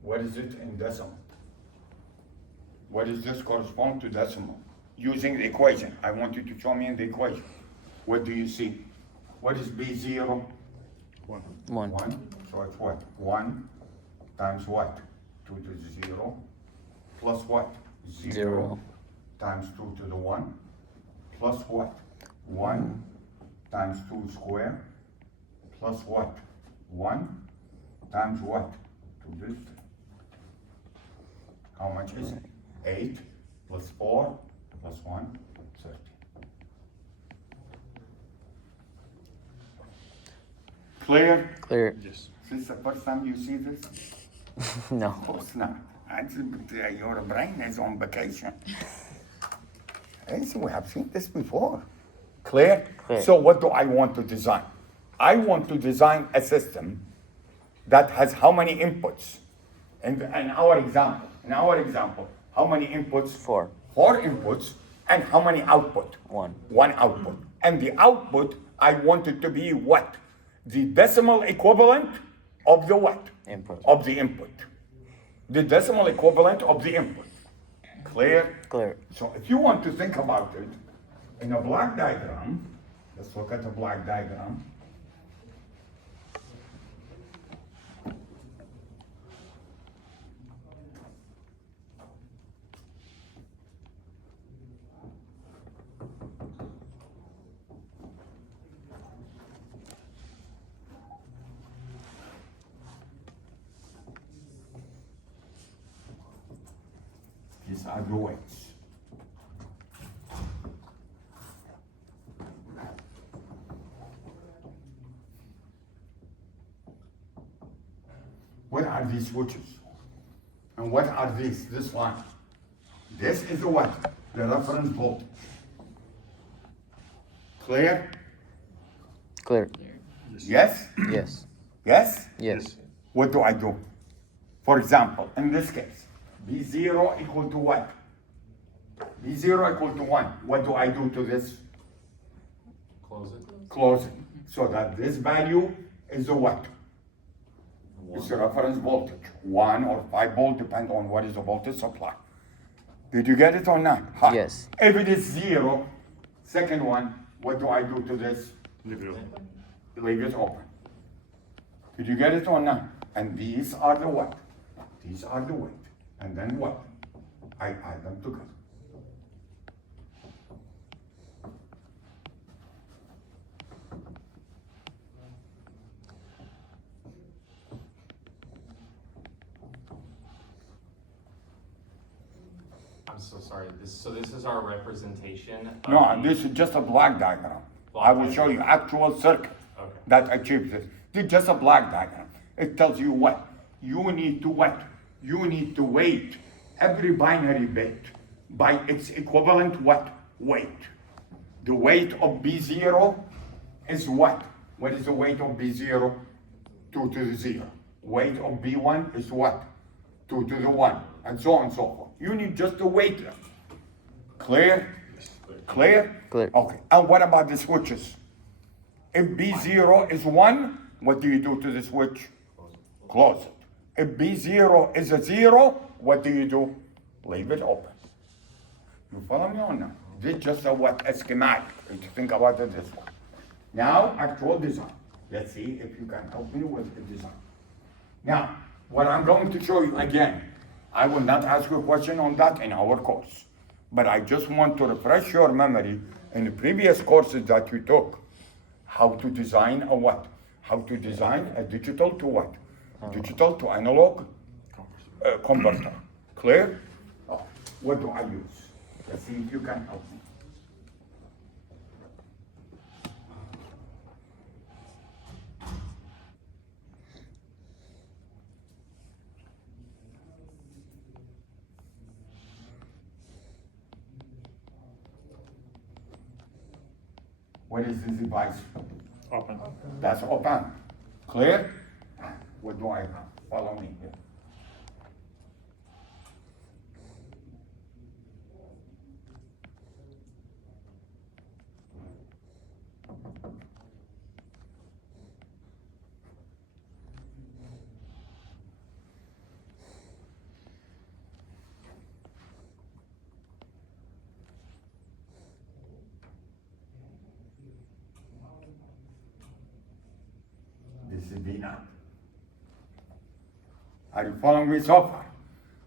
what is it in decimal? What does this correspond to decimal? Using the equation. I want you to show me in the equation. What do you see? What is B0? 1. 1. 1. So it's what? 1 times what? 2 to the 0 plus what? 0. Times 2 to the 1 plus what? 1 times 2 square plus what? 1 times what? To this. How much is it? 8 plus 4 plus 1, 30. Clear? Clear. Yes. This is the first time you see this? No. Of course not. Your brain is on vacation. Yes, we have seen this before. Clear? Clear. So what do I want to design? I want to design a system that has how many inputs? In our example, how many inputs? 4. 4 inputs. And how many output? 1. 1 output. And the output, I want it to be what? The decimal equivalent of the what? Input. Of the input. The decimal equivalent of the input. Clear? Clear. So if you want to think about it in a block diagram, let's look at the block diagram. These are the weights. What are these switches? And what are these? This line. This is the what? The reference voltage. Clear? Clear. Yes? Yes. Yes? Yes. What do I do? For example, in this case, B0 equal to what? B0 equal to 1. What do I do to this? Close it. Close it. So that this value is a what? It's a reference voltage. 1 or 5 volt, depend on what is the voltage supply. Did you get it or not? Ha. Yes. If it is 0, second one, what do I do to this? Leave it open. Leave it open. Did you get it or not? And these are the what? These are the weight. And then what? I add them together. I'm so sorry. So this is our representation. Of No, the- this is just a block diagram. Block I will show you diagram. actual circuit Okay. that achieves this. This is just a block diagram. It tells you what? You need to what? You need to weight every binary bit by its equivalent what? Weight. The weight of B0 is what? What is the weight of B0? 2 to the 0. Weight of B1 is what? 2 to the 1, and so on and so forth. You need just to weight them. Clear? Clear? Clear. Okay, and what about the switches? If B0 is 1, what do you do to the switch? Close it. If B0 is a 0, what do you do? Leave it open. You follow me or not? This is just a schematic. If you think about it this way. Now, actual design. Let's see if you can help me with the design. Now, what I'm going to show you again, I will not ask you a question on that in our course, but I just want to refresh your memory in the previous courses that you took, how to design a what? How to design a digital to what? Digital to analog converter. Clear? Oh, what do I use? Let's see if you can help me. What is this device? Open. That's open. Clear? What do I have? Follow me here. This is V0. Are you following me so far?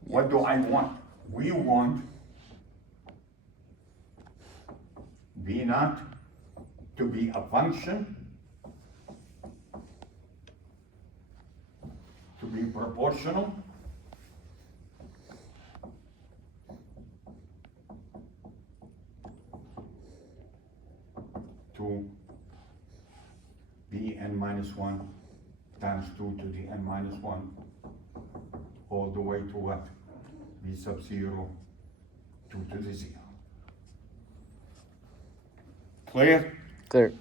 What do I want? We want V0 to be a function, to be proportional to Bn minus 1 times 2 to the n minus 1 all the way to what? B sub 0, 2 to the 0. Clear? Clear.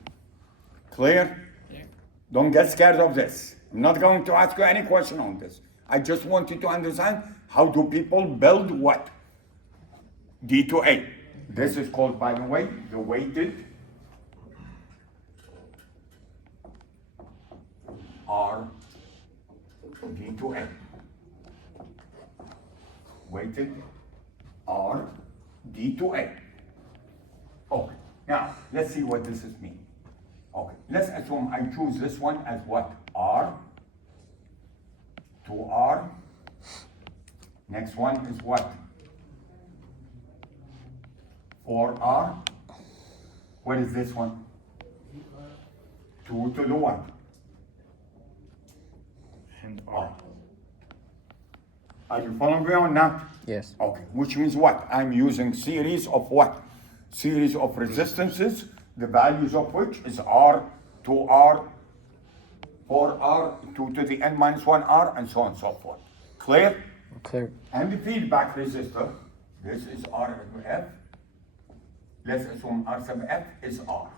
Clear? Don't get scared of this. I'm not going to ask you any question on this. I just want you to understand how do people build what? D to A. This is called, by the way, the weighted R D to A. Weighted R D to A. Okay, now let's see what this is mean. Okay, let's assume I choose this one as what? R to R. Next one is what? 4R. What is this one? 2 to the 1. And R. Are you following me or not? Yes. Okay, which means what? I'm using series of what? Series of resistances, the values of which is R, 2R, 4R, 2 to the n minus 1R, and so on and so forth. Clear? Clear. And the feedback resistor, this is R sub F. Let's assume R sub F is R.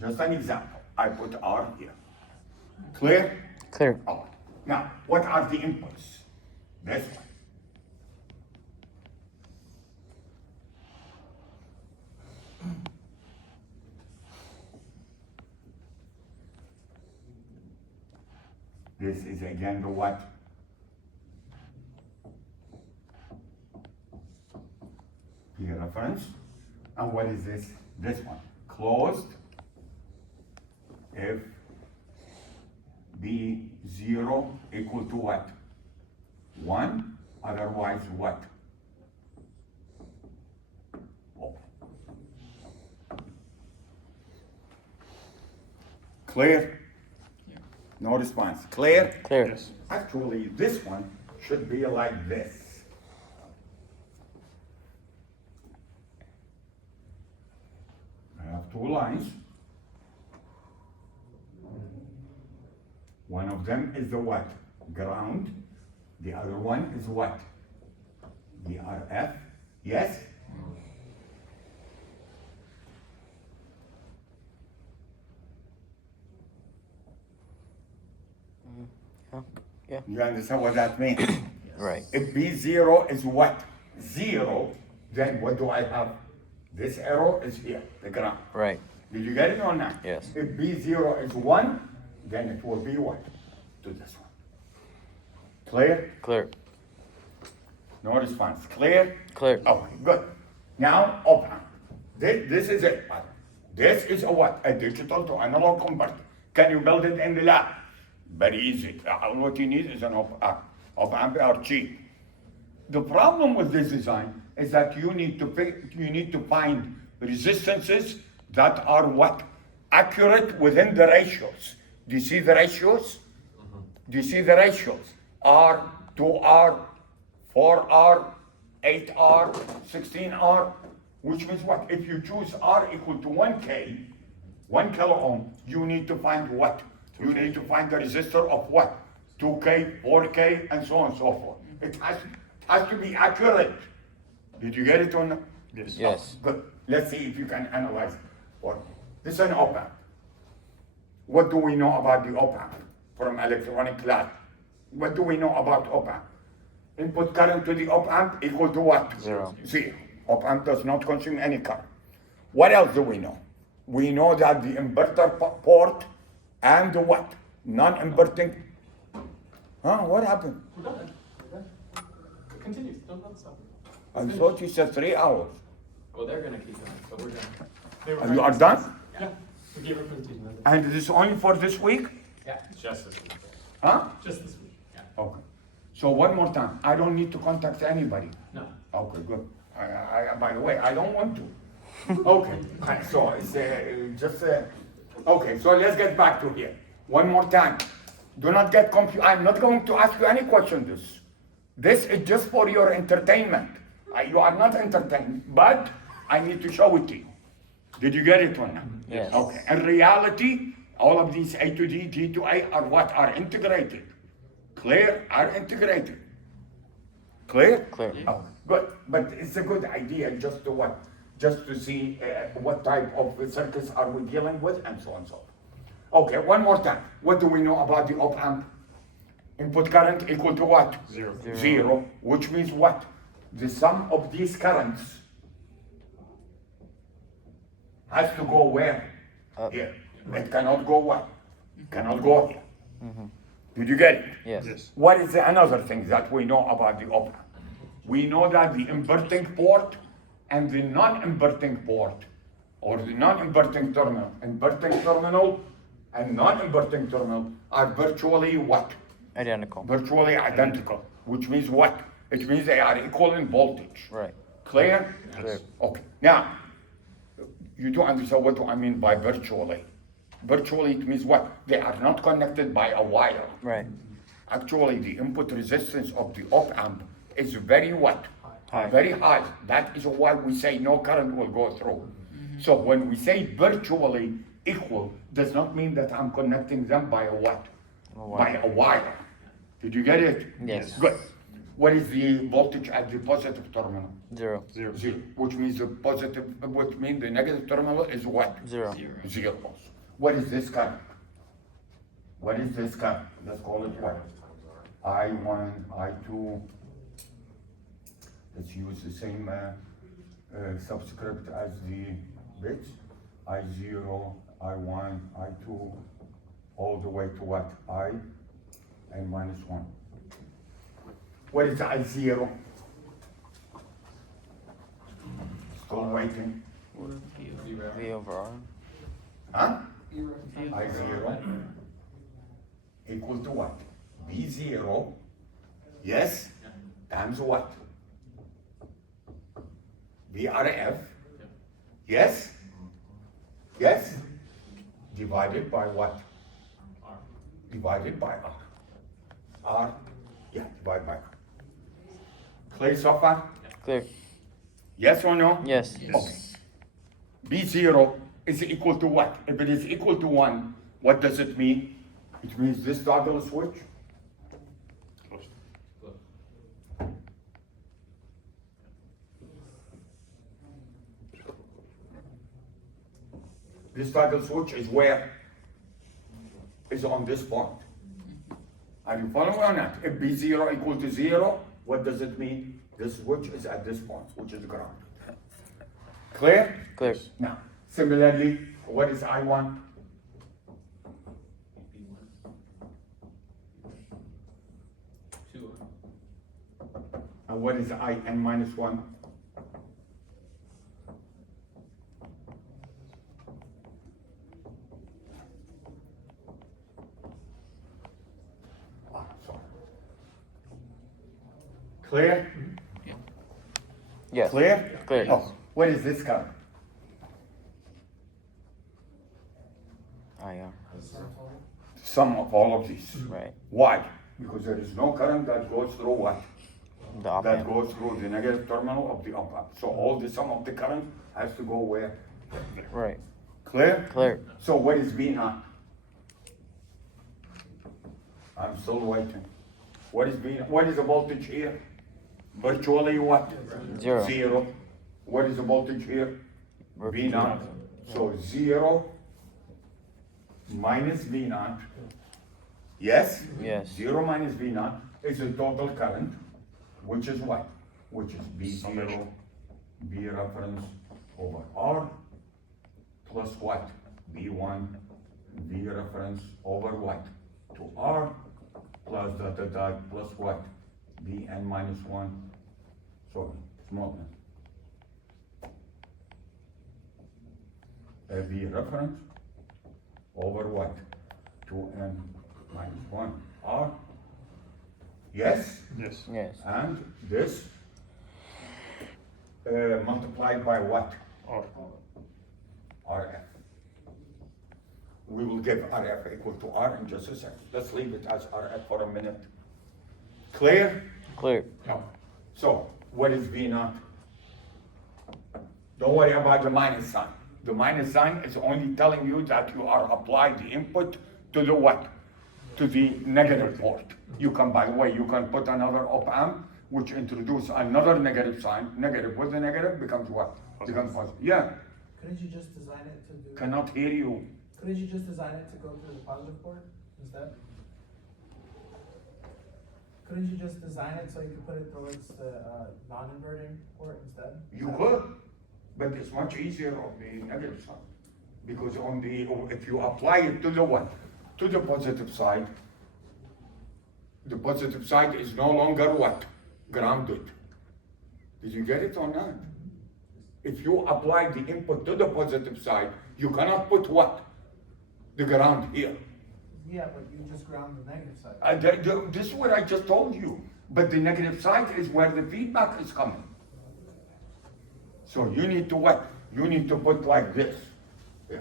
Just an example. I put R here. Clear? Clear. Oh. Now, what are the inputs? This one. This is again the what? P reference. And what is this? This one. Closed if B0 equal to what? 1, otherwise what? Open. Clear? No response. Clear? Clear. Yes. Actually, this one should be like this. I have two lines. One of them is the what? Ground. The other one is what? The RF. Yes? Yeah. You understand what that means? Right. If B0 is what? 0, then what do I have? This arrow is here, the ground. Right. Did you get it or not? Yes. If B0 is 1, then it will be what? To this one. Clear? Clear. No response. Clear? Clear. Okay, good. Now, open. This is it. This is a what? A digital to analog converter. Can you build it in the lab? Very easy. All what you need is an op-amp. Op-amp are cheap. The problem with this design is that you need to find resistances that are what? Accurate within the ratios. Do you see the ratios? Do you see the ratios? R, 2R, 4R, 8R, 16R, which means what? If you choose R equal to 1K, 1 kilo ohm, you need to find what? You need to find the resistor of what? 2K, 4K, and so on and so forth. It has to be accurate. Did you get it or not? Yes. Yes. Good. Let's see if you can analyze it. Or this is an op-amp. What do we know about the op-amp from electronic class? What do we know about op-amp? Input current to the op-amp equal to what? 0. 0. Op-amp does not consume any current. What else do we know? We know that the inverter port and the what? Non-inverting. Huh? What happened? We're done. We're done. Continue. Don't stop. I thought you said 3 hours. Well, they're gonna keep going, but we're done. And you are done? Yeah. We gave our presentation. And this is only for this week? Yeah. Just this week. Huh? Just this week. Yeah. Okay. So one more time, I don't need to contact anybody. No. Okay, good. By the way, I don't want to. Okay, so it's just, okay, so let's get back to here. One more time. Do not get confused. I'm not going to ask you any questions. This is just for your entertainment. You are not entertained, but I need to show it to you. Did you get it or not? Yes. Okay, in reality, all of these A to D, D to A are what? Are integrated. Clear? Are integrated. Clear? Clear. Oh, good. But it's a good idea just to what? Just to see what type of circuits are we dealing with and so on and so forth. Okay, one more time. What do we know about the op-amp? Input current equal to what? 0. 0, which means what? The sum of these currents has to go where? Up. Here. It cannot go what? Cannot go here. Did you get it? Yes. Yes. What is another thing that we know about the op-amp? We know that the inverting port and the non-inverting port, or the non-inverting terminal, inverting terminal and non-inverting terminal are virtually what? Identical. Virtually identical, which means what? It means they are equal in voltage. Right. Clear? Clear. Okay. Now, you do understand what do I mean by virtually? Virtually, it means what? They are not connected by a wire. Right. Actually, the input resistance of the op-amp is very what? High. Very high. That is why we say no current will go through. So when we say virtually equal, does not mean that I'm connecting them by a what? By a wire. Did you get it? Yes. Good. What is the voltage at the positive terminal? 0. 0. 0. Which means the positive, which means the negative terminal is what? 0. 0 also. What is this current? What is this current? Let's call it what? I1, I2. Let's use the same subscript as the bits. I0, I1, I2, all the way to what? and minus 1. What is I0? Still waiting. V over R. Huh? I0 equal to what? B0, yes, times what? VRF, yes? Yes? Divided by what? Divided by R. R, yeah, divided by R. Clear so far? Clear. Yes or no? Yes. Okay. B0 is equal to what? If it is equal to 1, what does it mean? It means this toggle switch. Close. This toggle switch is where? Is on this point. Are you following or not? If B0 equal to 0, what does it mean? This switch is at this point, which is ground. Clear? Clear. Now, similarly, what is I1? And what is IN minus 1? Sorry. Clear? Yes. Clear? Clear. Oh, what is this current? IR. Sum of all of these. Right. Why? Because there is no current that goes through what? The op That amp. goes through the negative terminal of the op amp. So all the sum of the current has to go where? Right. Clear? Clear. So what is V naught? I'm still waiting. What is V? What is the voltage here? Virtually what? Zero. Zero. What is the voltage here? V naught. So 0 minus V naught. Yes? Yes. 0 minus V naught is the total current, which is what? Which is B0, Summation. B reference over R, plus what? B1, B reference over what? To R, plus plus what? Bn minus 1, sorry, small n. B reference over what? 2n minus 1 R. Yes? Yes. Yes. And this multiplied by what? R. RF. We will give RF equal to R in just a second. Let's leave it as RF for a minute. Clear? Clear. No. So, what is V naught? Don't worry about the minus sign. The minus sign is only telling you that you are applying the input to the what? To the negative port. You can, by the way, you can put another op amp which introduce another negative sign. Negative with the negative becomes what? Becomes positive. Yeah, Couldn't you just design it to do? cannot hear you. Couldn't you just design it to go to the positive port instead? Couldn't you just design it so you could put it towards the non-inverting port instead? You could, but it's much easier on the negative side. Because on the, if you apply it to the what? To the positive side, the positive side is no longer what? Grounded. Did you get it or not? If you apply the input to the positive side, you cannot put what? The ground here. Yeah, but you just ground the negative side. This is what I just told you. But the negative side is where the feedback is coming. So you need to what? You need to put like this. Yeah.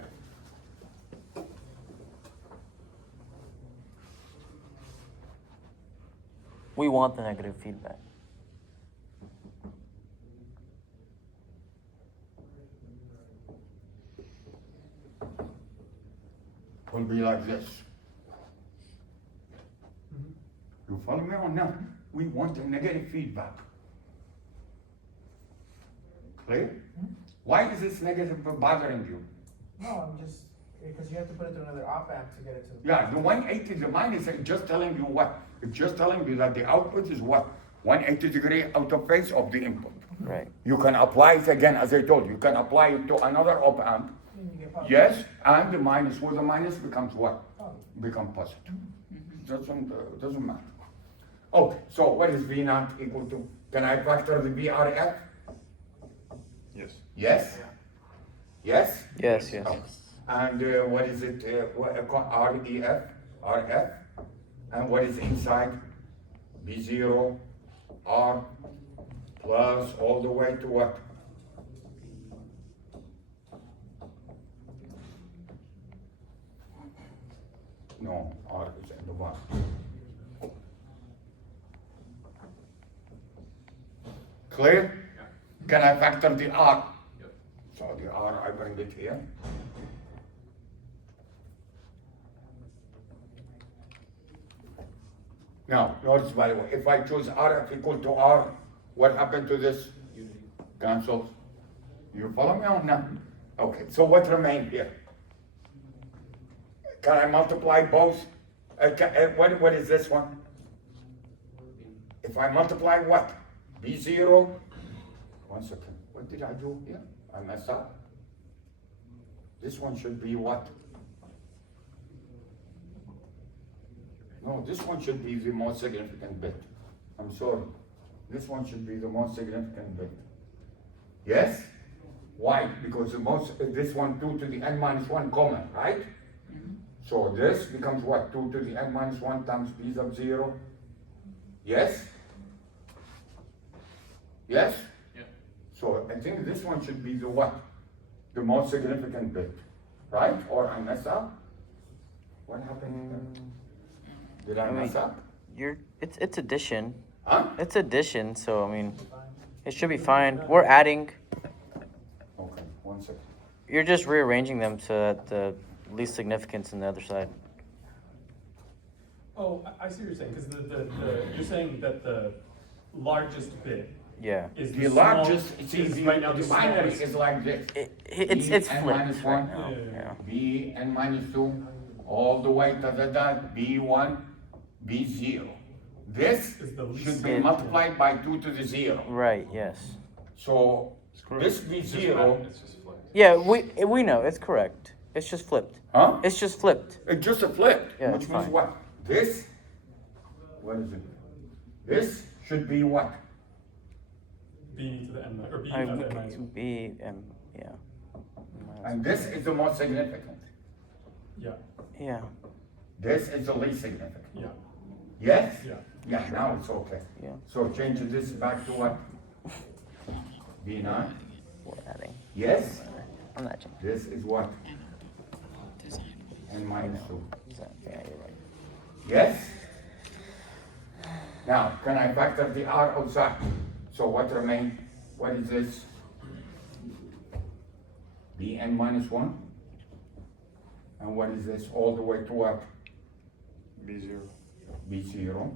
We want the negative feedback. Will be like this. You follow me or not? We want a negative feedback. Clear? Why is this negative bothering you? No, I'm just, because you have to put it to another op amp to get it to. Yeah, the 180, the minus, is just telling you what? It's just telling you that the output is what? 180 degree out of phase of the input. Right. You can apply it again, as I told you, you can apply it to another op amp. And you get positive. Yes, and the minus with the minus becomes what? Positive. Become positive. doesn't matter. Okay, so what is V naught equal to? Can I factor the VRF? Yes. Yes? Yes? Yes, yes. Oh. And what is it, REF, RF? And what is inside? B0, R, plus all the way to what? No, R is in the bottom. Clear? Can I factor the R? Yep. So the R, I bring it here. Now, notice by the way, if I choose RF equal to R, what happened to this? Cancels. You follow me or not? Okay, so what remained here? Can I multiply both? What is this one? If I multiply what? B0? 1 second, what did I do here? I messed up. This one should be what? No, this one should be the most significant bit. I'm sorry. This one should be the most significant bit. Yes? Why? Because this one 2 to the n minus 1 common, right? So this becomes what? 2 to the n minus 1 times b sub 0. Yes? Yes? Yeah. So I think this one should be the what? The most significant bit, right? Or I mess up? What happened? Did I mess up? It's addition. Huh? It's addition, so I mean, it should be fine. We're adding. Okay, 1 second. You're just rearranging them so that the least significance in the other side. Oh, I see what you're saying, because you're saying that the largest bit Yeah. is The small- largest, see, is the right now the binary smallest. is like this. It's B n flipped minus right 1, now. Yeah, yeah, Yeah. b n minus 2, all the way to the dot, b1, b0. This Is the least should be significant. multiplied by 2 to the 0. Right. Yes. So this It's just b0, It's just flipped. Yeah. We know it's correct. It's just flipped. huh? It's just flipped. It's just a flip, Yeah, which it's means fine. what? This, what is it? This should be what? B to the n, or B I to the n minus one. B and yeah. And this is the most significant. Yeah, Yeah. This is the least significant. yeah, Yes? yeah. Yeah, now it's okay. Yeah. So change this back to what? B9? We're adding. Yes? I'm not changing. This is what? N minus 2. So, yeah, you're right. Yes? Now, can I factor the R outside? So what remains? What is this? Bn minus 1? And what is this all the way to what? B0. B0.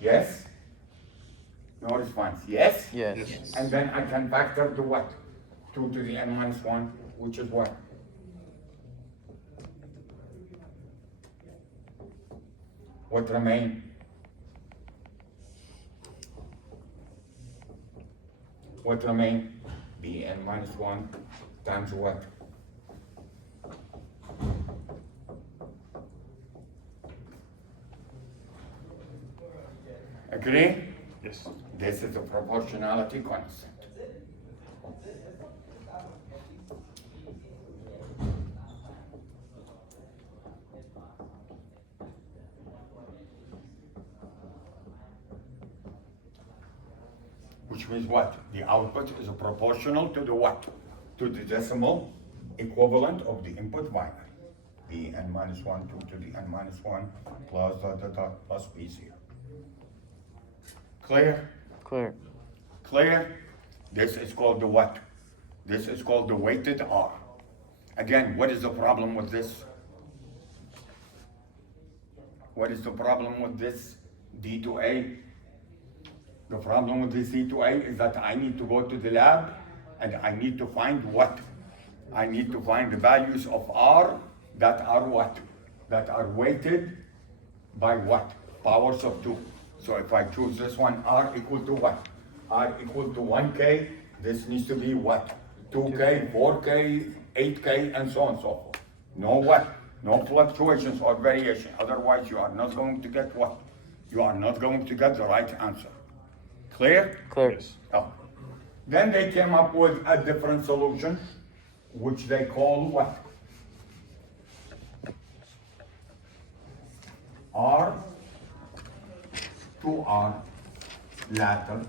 Yes? No response. Yes? Yes. Yes. And then I can factor the what? 2 to the n minus 1, which is what? What remain? What remain? Bn minus 1 times what? Agree? Yes. This is the proportionality constant. Which means what? The output is proportional to the what? To the decimal equivalent of the input binary. Bn minus 1, 2 to the n minus 1, plus dot dot dot, plus b0. Clear? Clear. Clear? This is called the what? This is called the weighted R. Again, what is the problem with this? What is the problem with this D to A? The problem with this D to A is that I need to go to the lab and I need to find what? I need to find the values of R that are what? That are weighted by what? Powers of 2. So if I choose this one, R equal to what? R equal to 1K, this needs to be what? 2K, 4K, 8K, and so on and so forth. No what? No fluctuations or variation, otherwise you are not going to get what? You are not going to get the right answer. Clear? Clear. Yes. Oh. Then they came up with a different solution, which they call what? R to R, ladder,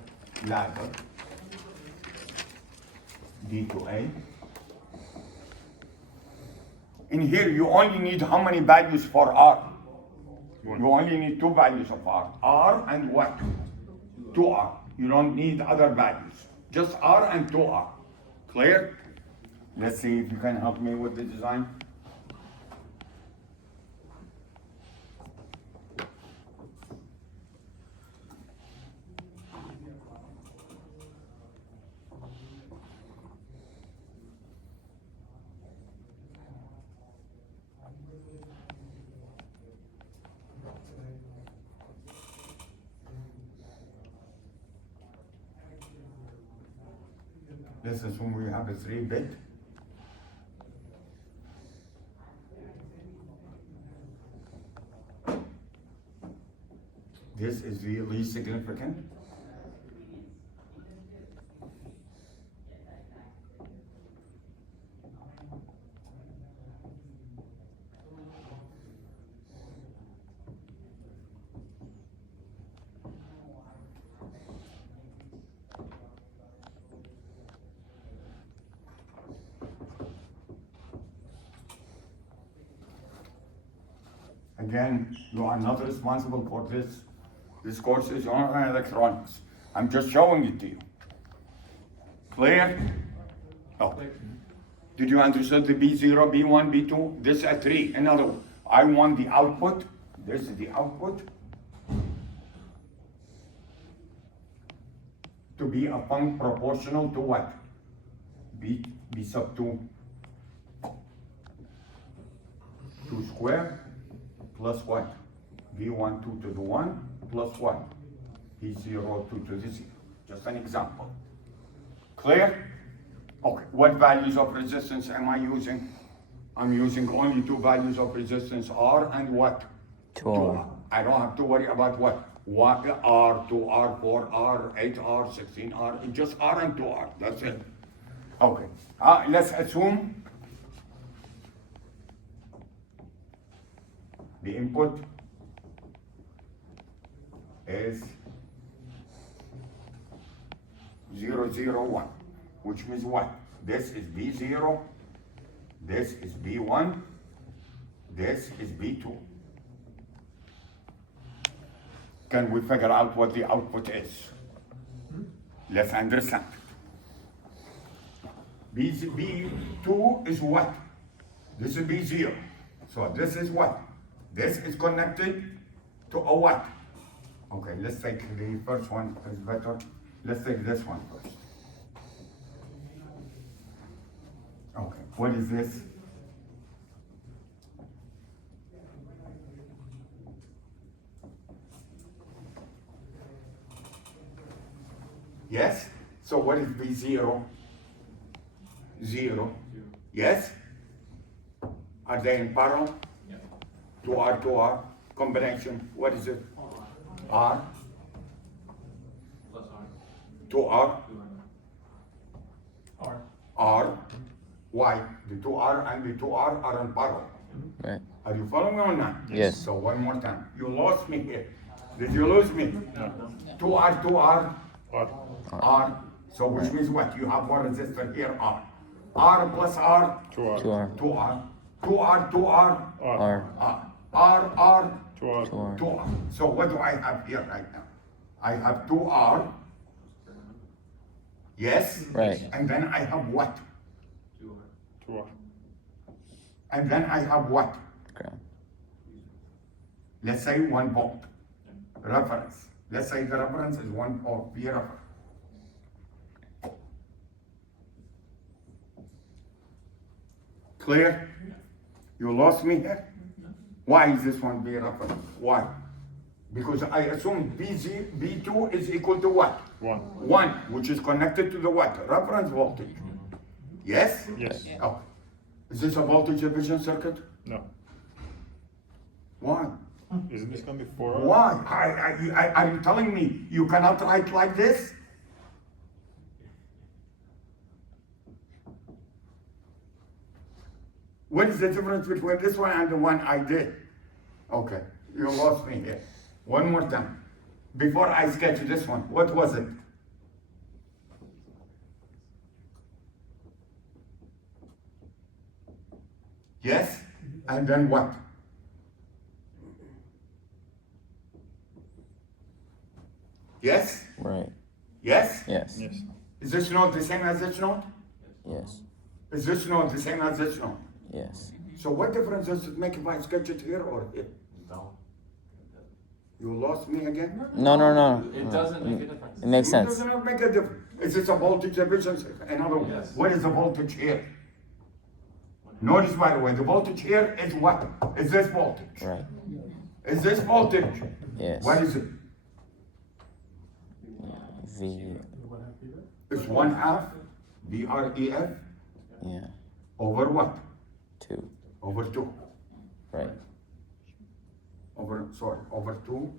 D to A. In here, you only need how many values for R? One. You only need two values of R. R and what? 2R. You don't need other values. Just R and 2R. Clear? Let's see if you can help me with the design. Let's assume we have a 3-bit. This is the least significant. Again, you are not responsible for this. This course is on electronics. I'm just showing it to you. Clear? Oh. Did you understand the B0, B1, B2? This is a 3. In other words, I want the output. This is the output. To be a function proportional to what? B sub 2. 2 square plus what? B1, 2 to the 1 plus what? B0, 2 to the 0. Just an example. Clear? Okay, what values of resistance am I using? I'm using only two values of resistance, R and what? 2R. I don't have to worry about what? What R, 2R, 4R, 8R, 16R, just R and 2R, that's it. Okay, let's assume the input is 0, 0, 1, which means what? This is B0, this is B1, this is B2. Can we figure out what the output is? Let's understand. B2 is what? This is B0. So this is what? This is connected to a what? Okay, let's take the first one, is better. Let's take this one first. Okay, what is this? Yes? So what is B0? 0. Yes? Are they in parallel? 2R, 2R, combination, what is it? R? 2R? R. R? Why? The 2R and the 2R are in parallel. Right. Are you following me or not? Yes. So one more time. You lost me here. Did you lose me? 2R, 2R, R. R. So which means what? You have one resistor here, R. R plus R, 2R. 2R. 2R. 2R, 2R, R. R. R, R, 2R. 2R. 2R. So what do I have here right now? I have 2R. Yes? Right. And then I have what? 2R. And then I have what? Ground. Let's say 1 volt. Reference. Let's say the reference is 1 volt. P reference. Clear? You lost me here? Why is this one B reference? Why? Because I assume B2 is equal to what? 1. 1, which is connected to the what? Reference voltage. Yes? Yes. Oh. Is this a voltage division circuit? No. Why? Isn't this gonna be 4 hours? Why? Are you telling me you cannot write like this? What is the difference between this one and the one I did? Okay, you lost me here. One more time. Before I sketch this one, what was it? Yes? And then what? Yes? Right. Yes? Yes. Yes. Is this note the same as this note? Yes. Is this note the same as this note? Yes. So what difference does it make if I sketch it here or here? No. You lost me again? No, no, no. It doesn't make a difference. It makes It sense. doesn't make a difference. Is this a voltage division? In other words, Yes. what is the voltage here? Notice, by the way, the voltage here is what? Is this voltage? Right. Is this voltage? Yes. What is it? V. It's 1/2 VREF Yeah. over what? 2. Over 2. Right. Over 2.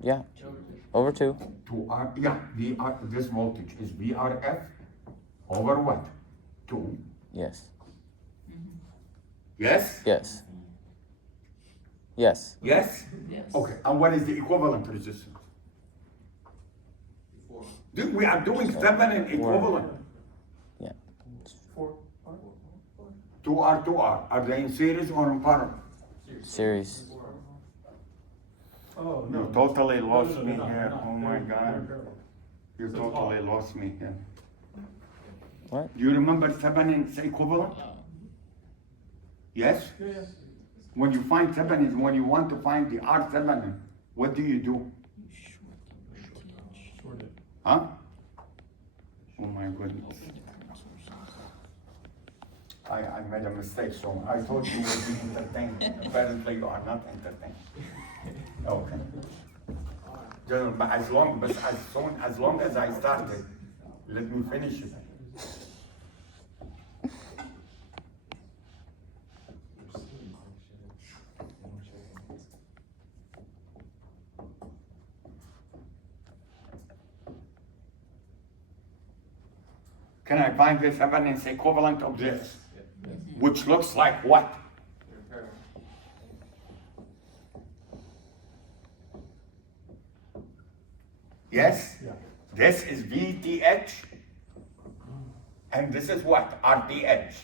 Yeah. Over 2. 2R, yeah, this voltage is VRF over what? 2. Yes. Yes? Yes. Yes. Yes? Okay, and what is the equivalent resistance? We are doing Thevenin equivalent. Yeah. 2R, 2R. Are they in series or in parallel? Series. Oh, You no. totally No, lost no, me no, here. no, Oh my God. You So totally it's lost me here. What? Do you remember Thevenin's equivalent? Yes? Yeah, yeah. When you find Thevenin, when you want to find the R Thevenin, what do you do? Shorted. Huh? Oh my goodness. I made a mistake, so I thought you would be entertained. Apparently you are not entertained. Okay. Just, but as long as I started, let me finish it. Can I find this evidence equivalent of this? Which looks like what? Yes? Yeah. This is VTH. And this is what? RTH.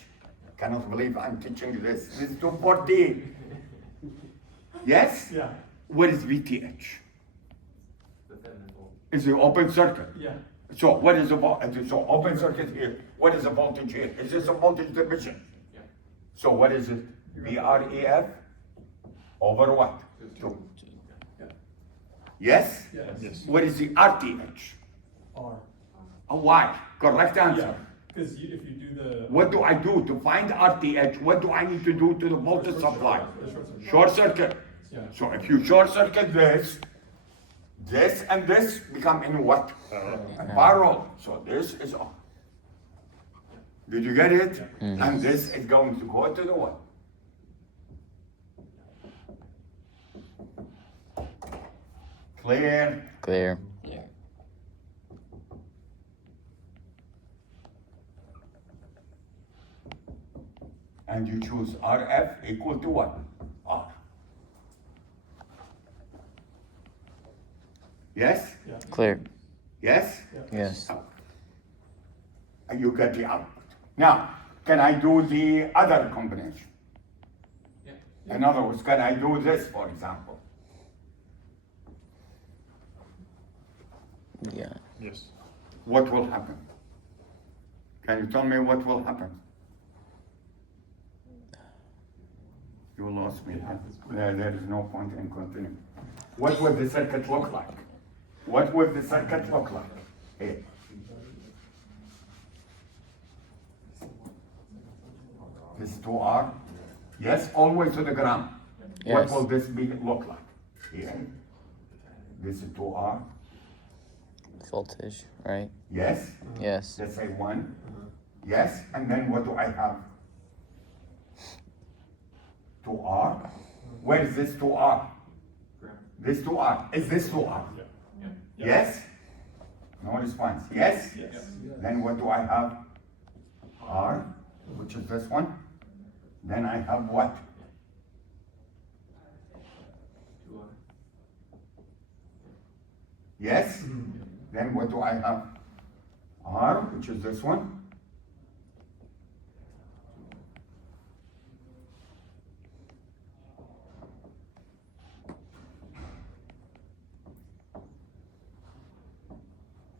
Cannot believe I'm teaching this. This is 240. Yes? Yeah. What is VTH? The Thevenin voltage. It's the open circuit. Yeah. So what is the voltage? So open circuit here. What is the voltage here? Is this a voltage division? Yeah. So what is it? VREF over what? 2. Yeah. Yes? Yes. Yes. What is the RTH? R. Why? Correct answer. Yeah. Because if you do the. What do I do to find RTH? What do I need to do to the voltage supply? Short circuit. Short circuit. Yeah. So if you short circuit this and this become in what? Parallel. So this is on. Did you get it? And this is going to go to the what? Clear? Clear. And you choose RF equal to what? R. Yes? Yeah. Clear. Yes? Yes. And you get the output. Now, can I do the other combination? Yeah. In other words, can I do this, for example? Yeah. Yes. What will happen? Can you tell me what will happen? You lost me. There is no point in continuing. What would the circuit look like? What would the circuit look like? Here. This 2R. Yes, always to the ground. What Yes. will this look like? Here. This is 2R. Voltage. Right. Yes. Yes. Let's say 1. Yes. And then what do I have? to R. Where is this to R? This to R. Is this to R? Yes? No response. Yes? Yes. Then what do I have? R, which is this one. Then I have what? Yes? Then what do I have? R, which is this one.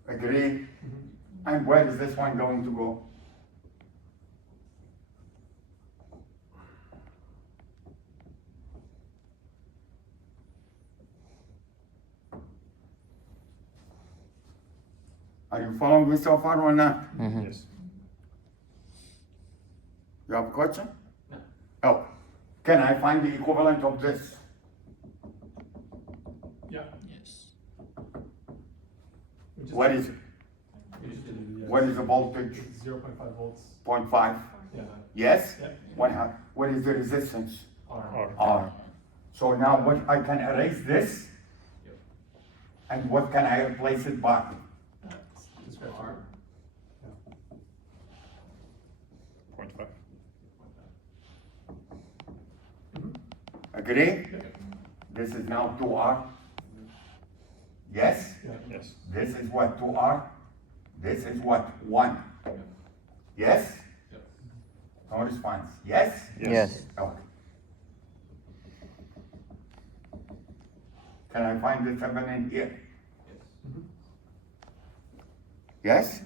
Agree? And where is this one going to go? Are you following me so far or not? Yes. You have a question? No. Oh, can I find the equivalent of this? Yeah. Yes. What is it? What is the voltage? 0.5 volts. 0.5? Yeah. Yes? Yeah. What is the resistance? R. R. So now what, I can erase this? And what can I replace it by? Describe R. 0.5. Agree? This is now 2R. Yes? Yes. This is what, 2R? This is what, 1? Yes? No response. Yes? Yes. Okay. Can I find the 7 in here? Yes?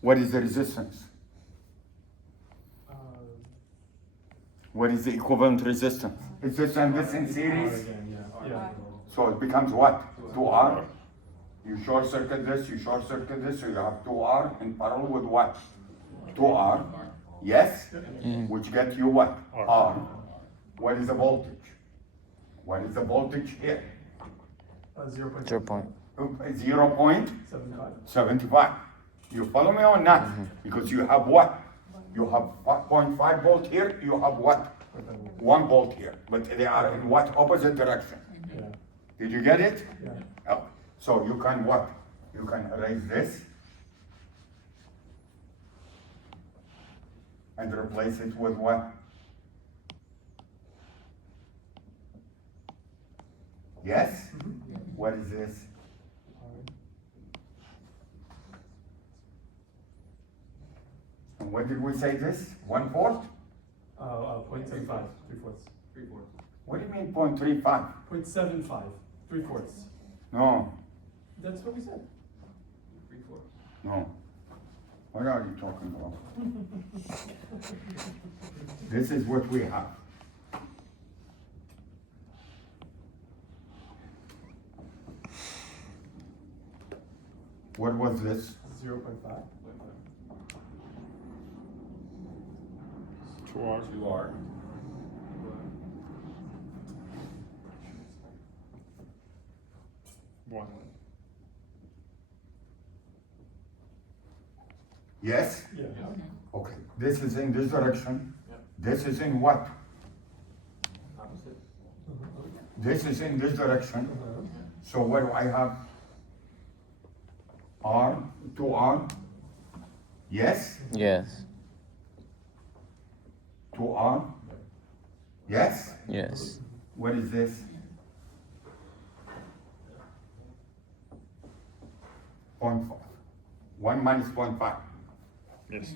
What is the resistance? What is the equivalent resistance? Is this and this in R series? again, yeah. So it becomes what? 2R? You short circuit this, you short circuit this, so you have 2R in parallel with what? 2R. Yes? Which gets you what? R. What is the voltage? What is the voltage here? 0.75. 0 point. 0.75. You follow me or not? Because you have what? You have 0.5 volt here, you have what? 1 volt here. But they are in what? Opposite direction. Yeah. Did you get it? Yeah. Oh, so you can what? You can erase this and replace it with what? Yes? What is this? And what did we say this? 1/4? 0.75. 3/4. What do you mean 0.35? 0.75. 3/4. No, That's what we said. no. What are you talking about? This is what we have. What was this? 0.5. 2R. 2R. One. Yes? Yeah. Okay, this is in this direction. This is in what? This is in this direction. So what do I have? R, 2R. Yes? Yes. 2R. Yes? Yes. What is this? 0.5. 1 minus 0.5. Yes.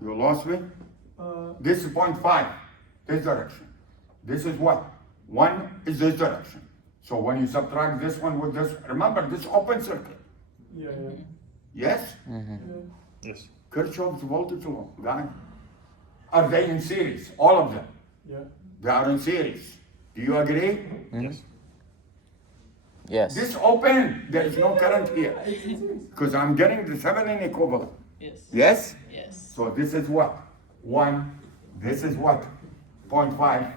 You lost me? This is 0.5, this direction. This is what? 1 is this direction. So when you subtract this one with this, remember this open circuit. Yeah. Yes? Yes. Kirchhoff's voltage law, guy. Are they in series? All of them. Yeah. They are in series. Do you agree? Yes. Yes. This open, there is no current here. Because I'm getting the 7 in equivalent. Yes. Yes? Yes. So this is what? 1. This is what? 0.5.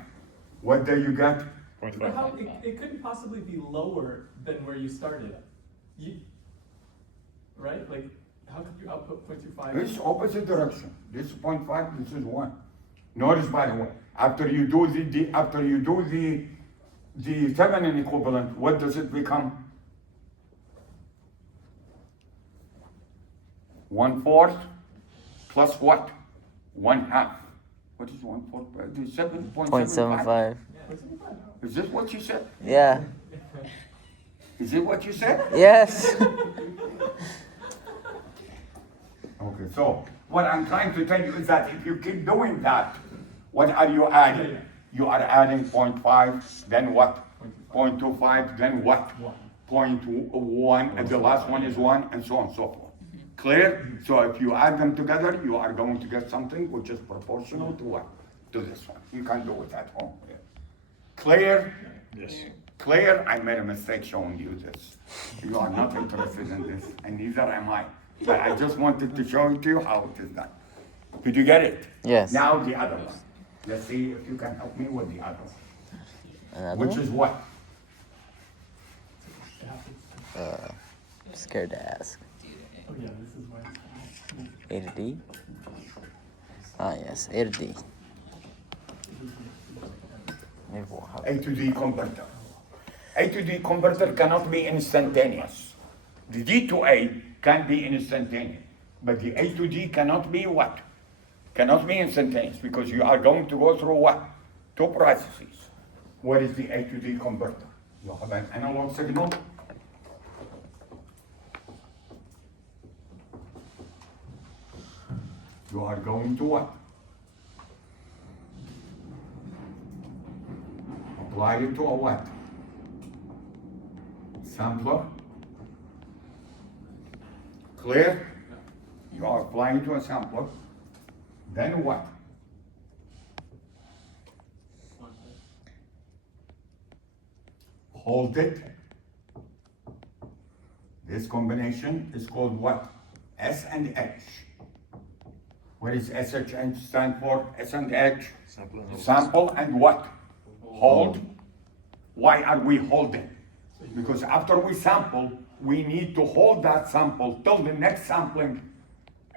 What do you get? But 0.5. how, it couldn't possibly be lower than where you started. Right? Like, how could you output 0.25? This opposite direction. This is 0.5, this is 1. Notice, by the way, after you do the Thevenin equivalent, what does it become? 1/4 plus what? 1/2. What is 1/4? 7.75. 0.75. Is this what you said? Yeah. Is it what you said? Yes. Okay, so what I'm trying to tell you is that if you keep doing that, what are you adding? You are adding 0.5, then what? 0.25, then what? 0.1, and the last one is 1, and so on and so forth. Clear? So if you add them together, you are going to get something which is proportional to what? To this one. You can do it at home. Clear? Yes. Clear? I made a mistake showing you this. You are not interested in this, and neither am I. But I just wanted to show it to you how it is done. Did you get it? Yes. Now the other one. Let's see if you can help me with the other one. Another Which one? is what? I'm scared to ask. Oh yeah, this is why. A to D? Ah, yes, A to D. Maybe we'll have A to D converter. A to D converter cannot be instantaneous. The D to A can be instantaneous, but the A to D cannot be what? Cannot be instantaneous because you are going to go through what? Two processes. What is the A to D converter? You have an analog signal. You are going to what? Apply it to a what? Sampler. Clear? You are applying to a sampler. Then what? Hold it. This combination is called what? S and H. What is SH stand for? S and H? Sample and hold. Sample and what? Hold. Why are we holding? Because after we sample, we need to hold that sample till the next sampling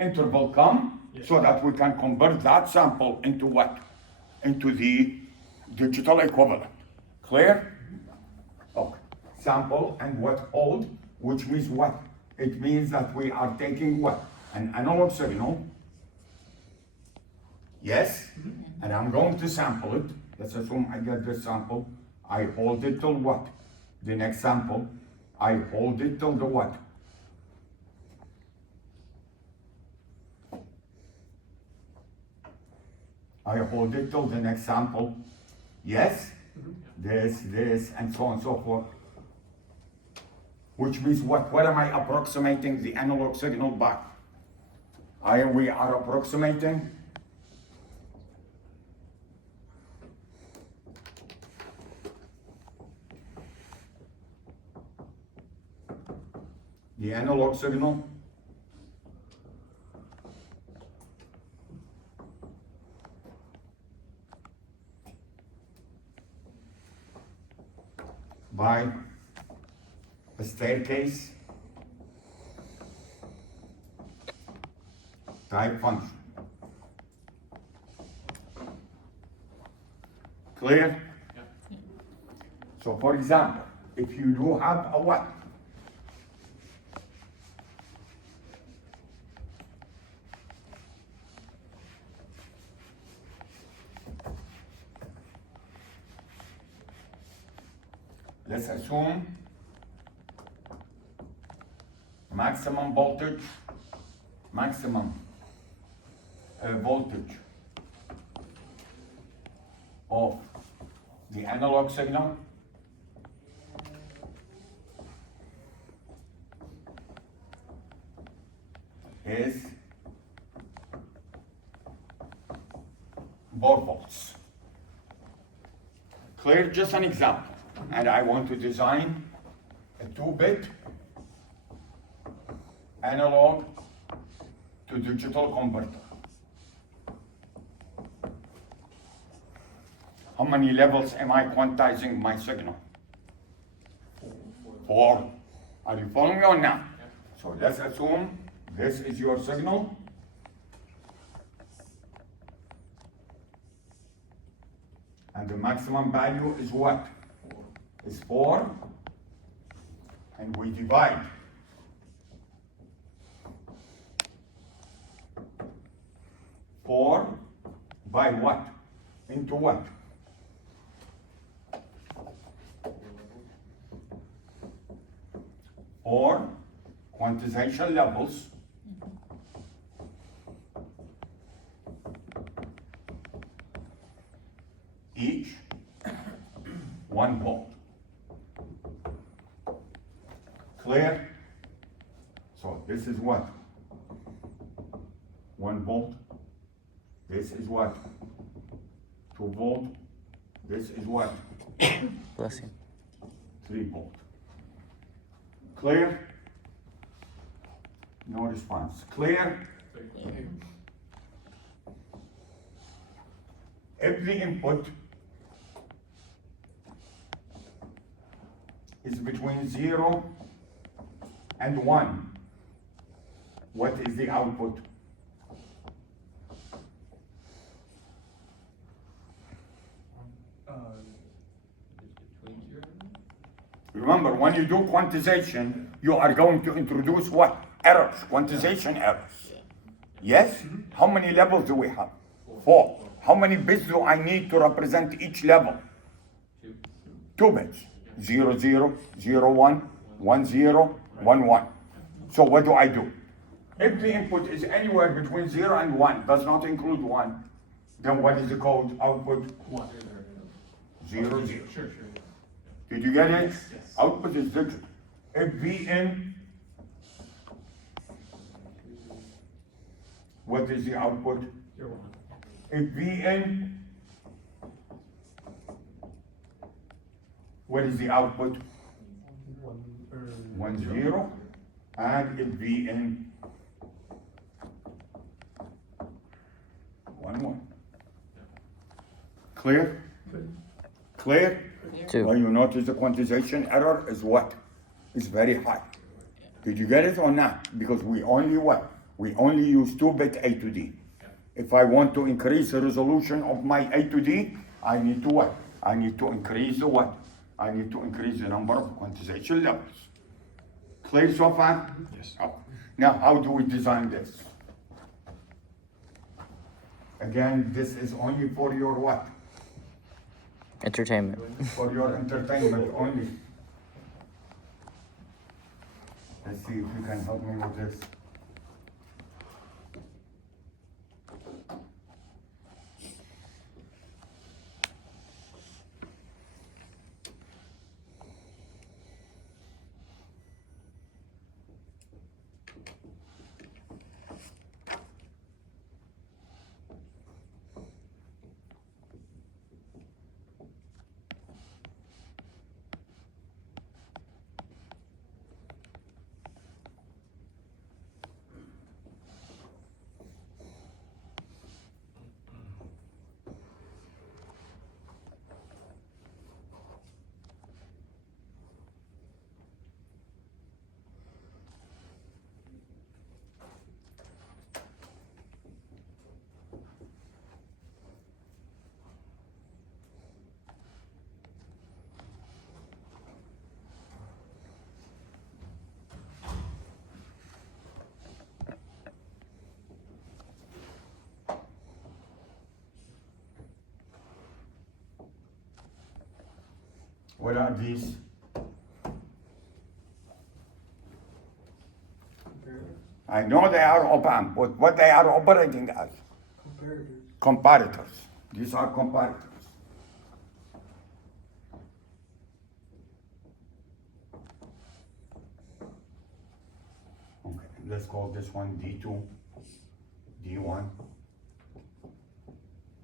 interval come, so that we can convert that sample into what? Into the digital equivalent. Clear? Okay. Sample and what? Hold, which means what? It means that we are taking what? An analog signal. Yes? And I'm going to sample it. Let's assume I get this sample. I hold it till what? The next sample. I hold it till the what? I hold it till the next sample. Yes? This, and so on and so forth. Which means what? What am I approximating the analog signal by? We are approximating the analog signal by a staircase type function. Clear? So for example, if you do have a what? Let's assume maximum voltage of the analog signal is 4 volts. Clear? Just an example. And I want to design a 2-bit analog to digital converter. How many levels am I quantizing my signal? 4. Are you following me or not? So let's assume this is your signal. And the maximum value is what? Is 4. And we divide. Four by what? Into what? Or quantization levels each 1 volt. Clear? So this is what? 1 volt. This is what? 2 volt. This is what? Bless you. 3 volt. Clear? No response. Clear? If the input is between 0 and 1, what is the output? Remember, when you do quantization, you are going to introduce what? Errors, quantization errors. Yes? How many levels do we have? 4. How many bits do I need to represent each level? 2 bits. 0, 0, 0, 1, 1, 0, 1, 1. So what do I do? If the input is anywhere between 0 and 1, does not include 1, then what is the code output? 1. 0, 0. Sure. Did you get it? Yes. Output is digital. If Vn, what is the output? You're 1. If Vn, what is the output? 1, 0. And if Vn, 1, 1. Clear? Clear? 2. Well, you notice the quantization error is what? Is very high. Did you get it or not? Because we only what? We only use 2-bit A to D. If I want to increase the resolution of my A to D, I need to what? I need to increase the what? I need to increase the number of quantization levels. Clear so far? Yes. Oh. Now, how do we design this? Again, this is only for your what? Entertainment. For your entertainment only. Let's see if you can help me with this. What are these? I know they are op-amp, but what they are operating as? Comparators. These are comparators. Okay, let's call this one D2, D1,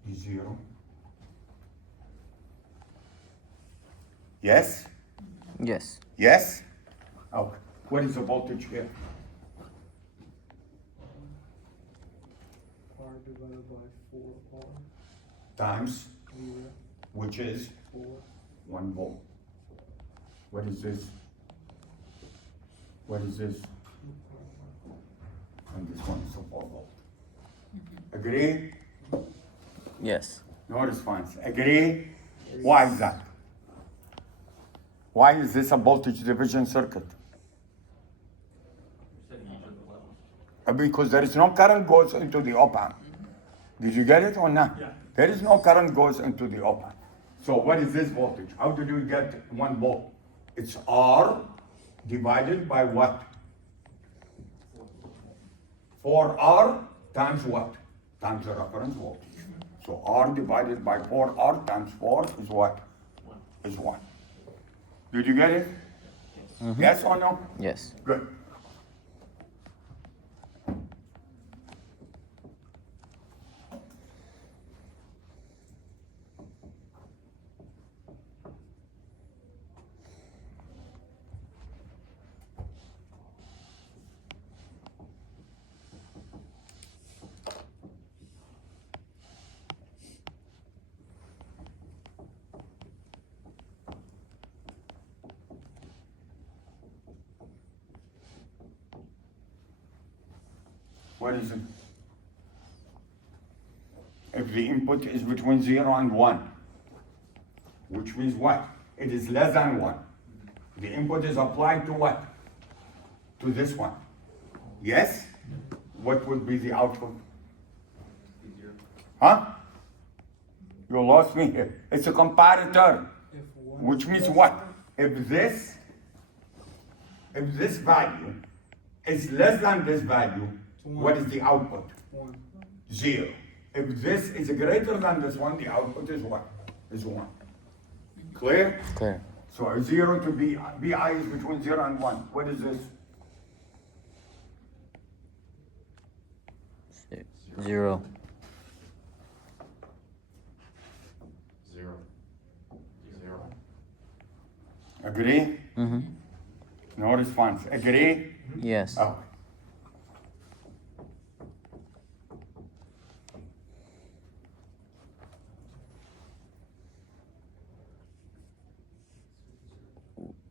D0. Yes? Yes. Yes? Okay. What is the voltage here? R divided by 4 R, Times, 0, which is 4. 1 volt. What is this? What is this? And this one is a 4 volt. Agree? Yes. No response. Agree? Why is that? Why is this a voltage division circuit? Because there is no current goes into the op-amp. Did you get it or not? Yeah. There is no current goes into the op-amp. So what is this voltage? How did you get 1 volt? It's R divided by what? 4R times what? Times the reference voltage. So R divided by 4R times 4 is what? Is 1. Did you get it? Yes or no? Yes. Good. What is it? If the input is between 0 and 1, which means what? It is less than 1. The input is applied to what? To this one. Yes? What would be the output? Huh? You lost me here. It's a comparator. Which means what? If this value is less than this value, what is the output? 0. If this is greater than this one, the output is what? Is 1. Clear? Clear. So 0 to BI is between 0 and 1. What is this? 0. 0. 0. Agree? Mm-hmm. No response. Agree? Yes. Oh.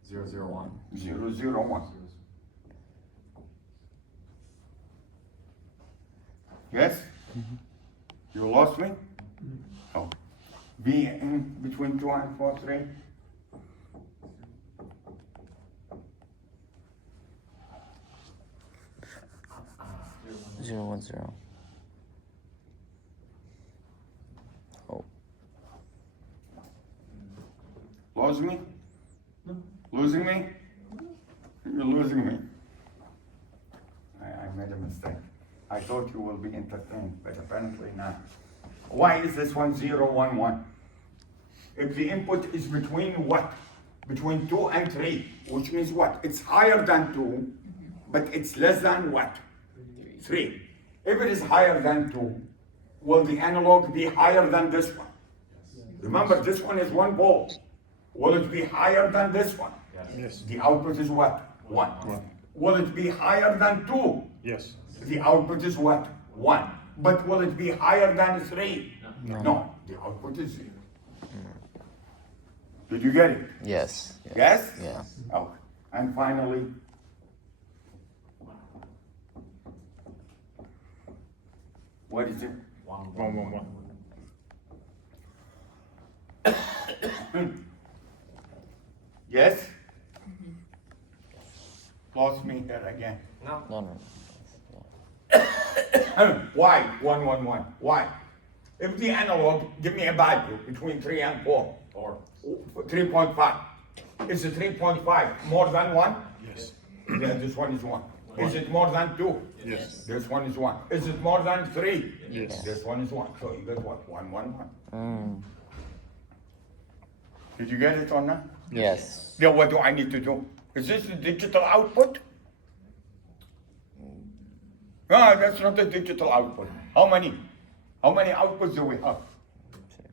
Zero, zero, one. 0, 0, 1. Yes? You lost me? Oh. B in between 2 and 4, 3? Zero, 1, 0. Oh. Lose me? Losing me? You're losing me. I made a mistake. I thought you will be entertained, but apparently not. Why is this one 0, 1, 1? If the input is between what? Between 2 and 3, which means what? It's higher than 2, but it's less than what? 3. If it is higher than 2, will the analog be higher than this one? Remember, this one is 1 volt. Will it be higher than this one? Yes. The output is what? 1. Will it be higher than 2? Yes. The output is what? 1. But will it be higher than 3? No. The output is 0. Did you get it? Yes. Yes? Yeah. Okay. And finally, what is it? 1, 1, 1, 1. Yes? Lost me here again. No. No, no. Why 1, 1, 1? Why? If the analog, give me a value between 3 and 4. 4. 3.5. Is it 3.5 more than 1? Yes. Yeah, this one is 1. Is it more than 2? Yes. This one is 1. Is it more than 3? Yes. This one is 1. So you get what? 1, 1, 1. Mm. Did you get it or not? Yes. Then what do I need to do? Is this the digital output? No, that's not the digital output. How many? How many outputs do we have?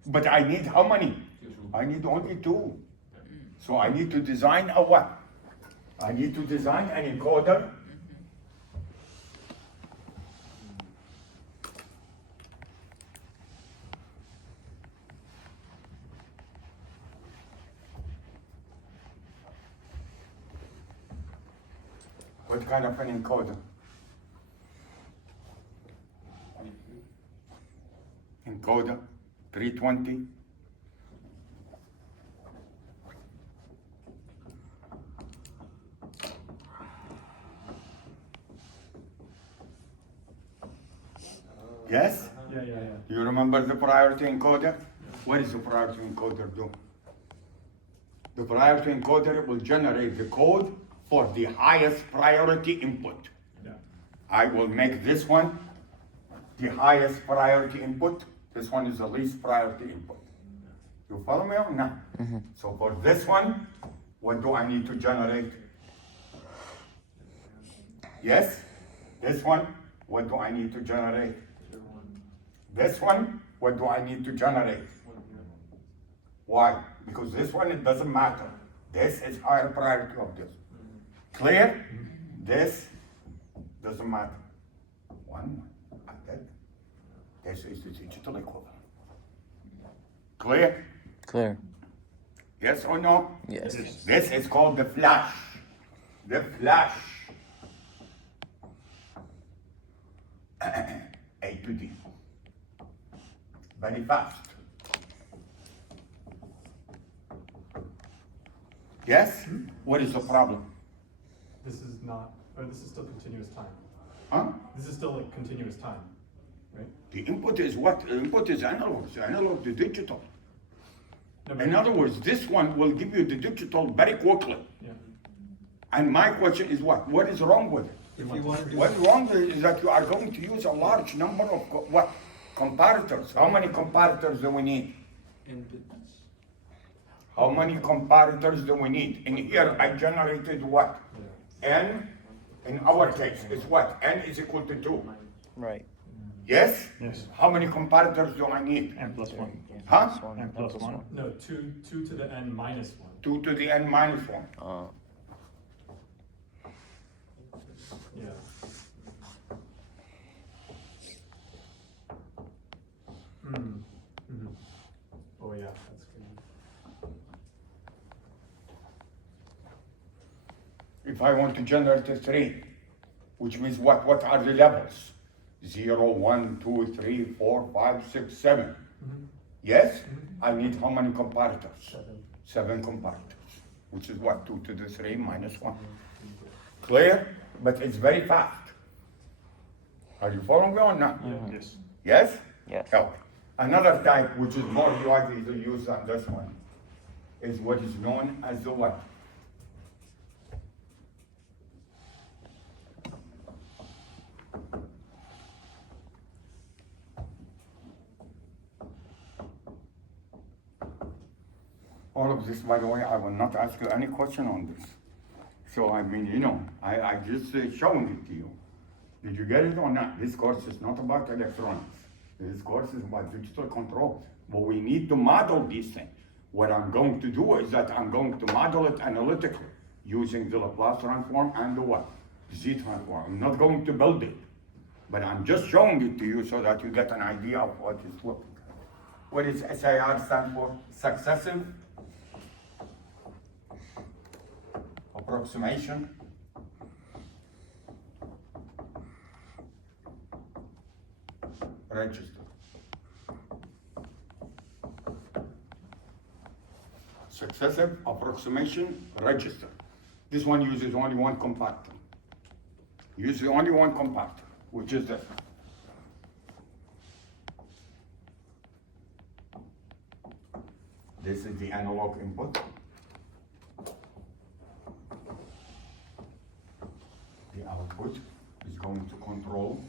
But I need how many? I need only 2. So I need to design a what? I need to design an encoder. What kind of an encoder? Encoder 320. Yes? Yeah, yeah, yeah. Do you remember the priority encoder? What is the priority encoder do? The priority encoder will generate the code for the highest priority input. Yeah. I will make this one the highest priority input. This one is the least priority input. You follow me or not? So for this one, what do I need to generate? Yes? This one, what do I need to generate? This one, what do I need to generate? Why? Because this one, it doesn't matter. This is higher priority of this. Clear? This doesn't matter. One, I did. This is the digital equivalent. Clear? Clear. Yes or no? Yes. Yes. This is called the flash. The flash. A to D. Very fast. Yes? What is the problem? This is not, or this is still continuous time. Huh? This is still like continuous time, right? The input is what? The input is analog. The analog to digital. No, but- In other words, this one will give you the digital very quickly. Yeah. And my question is what? What is wrong with it? If you want to. What's wrong is that you are going to use a large number of what? Comparators. How many comparators do we need? How many comparators do we need? In here, I generated what? N, in our case, is what? N is equal to 2. Right. Yes? Yes. How many comparators do I need? N plus one. Huh? Plus one, N plus one. No, two to the n minus one. 2 to the N minus 1. Yeah. Mm-hmm. Oh yeah, that's good. If I want to generate a 3, which means what? What are the levels? 0, 1, 2, 3, 4, 5, 6, 7. Yes? I need how many comparators? 7 comparators, which is what? 2 to the 3 minus 1. Clear? But it's very fast. Are you following me or not? Yes. Yes? Yes. Okay. Another type, which is more likely to use than this one, is what is known as the what? All of this, by the way, I will not ask you any question on this. So, I mean, you know, I just showing it to you. Did you get it or not? This course is not about electronics. This course is about digital control. But we need to model these things. What I'm going to do is that I'm going to model it analytically using the Laplace transform and the what? Z transform. I'm not going to build it. But I'm just showing it to you so that you get an idea of what is looking at. What does SIR stand for? Successive approximation register. Successive approximation register. This one uses only one compactor. Uses only one compactor, which is this. This is the analog input. The output is going to control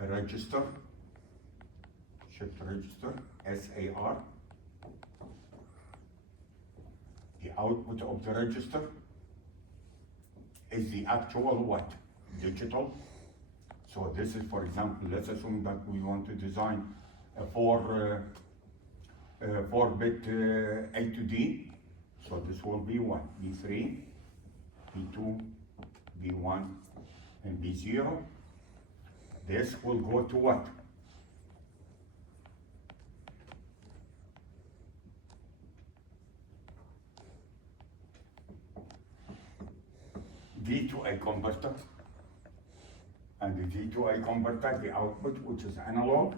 a register, shift register, SAR. The output of the register is the actual what? Digital. So this is, for example, let's assume that we want to design a 4-bit A to D. So this will be what? B3, B2, B1, and B0. This will go to what? D to A converter. And the D to A converter, the output, which is analog,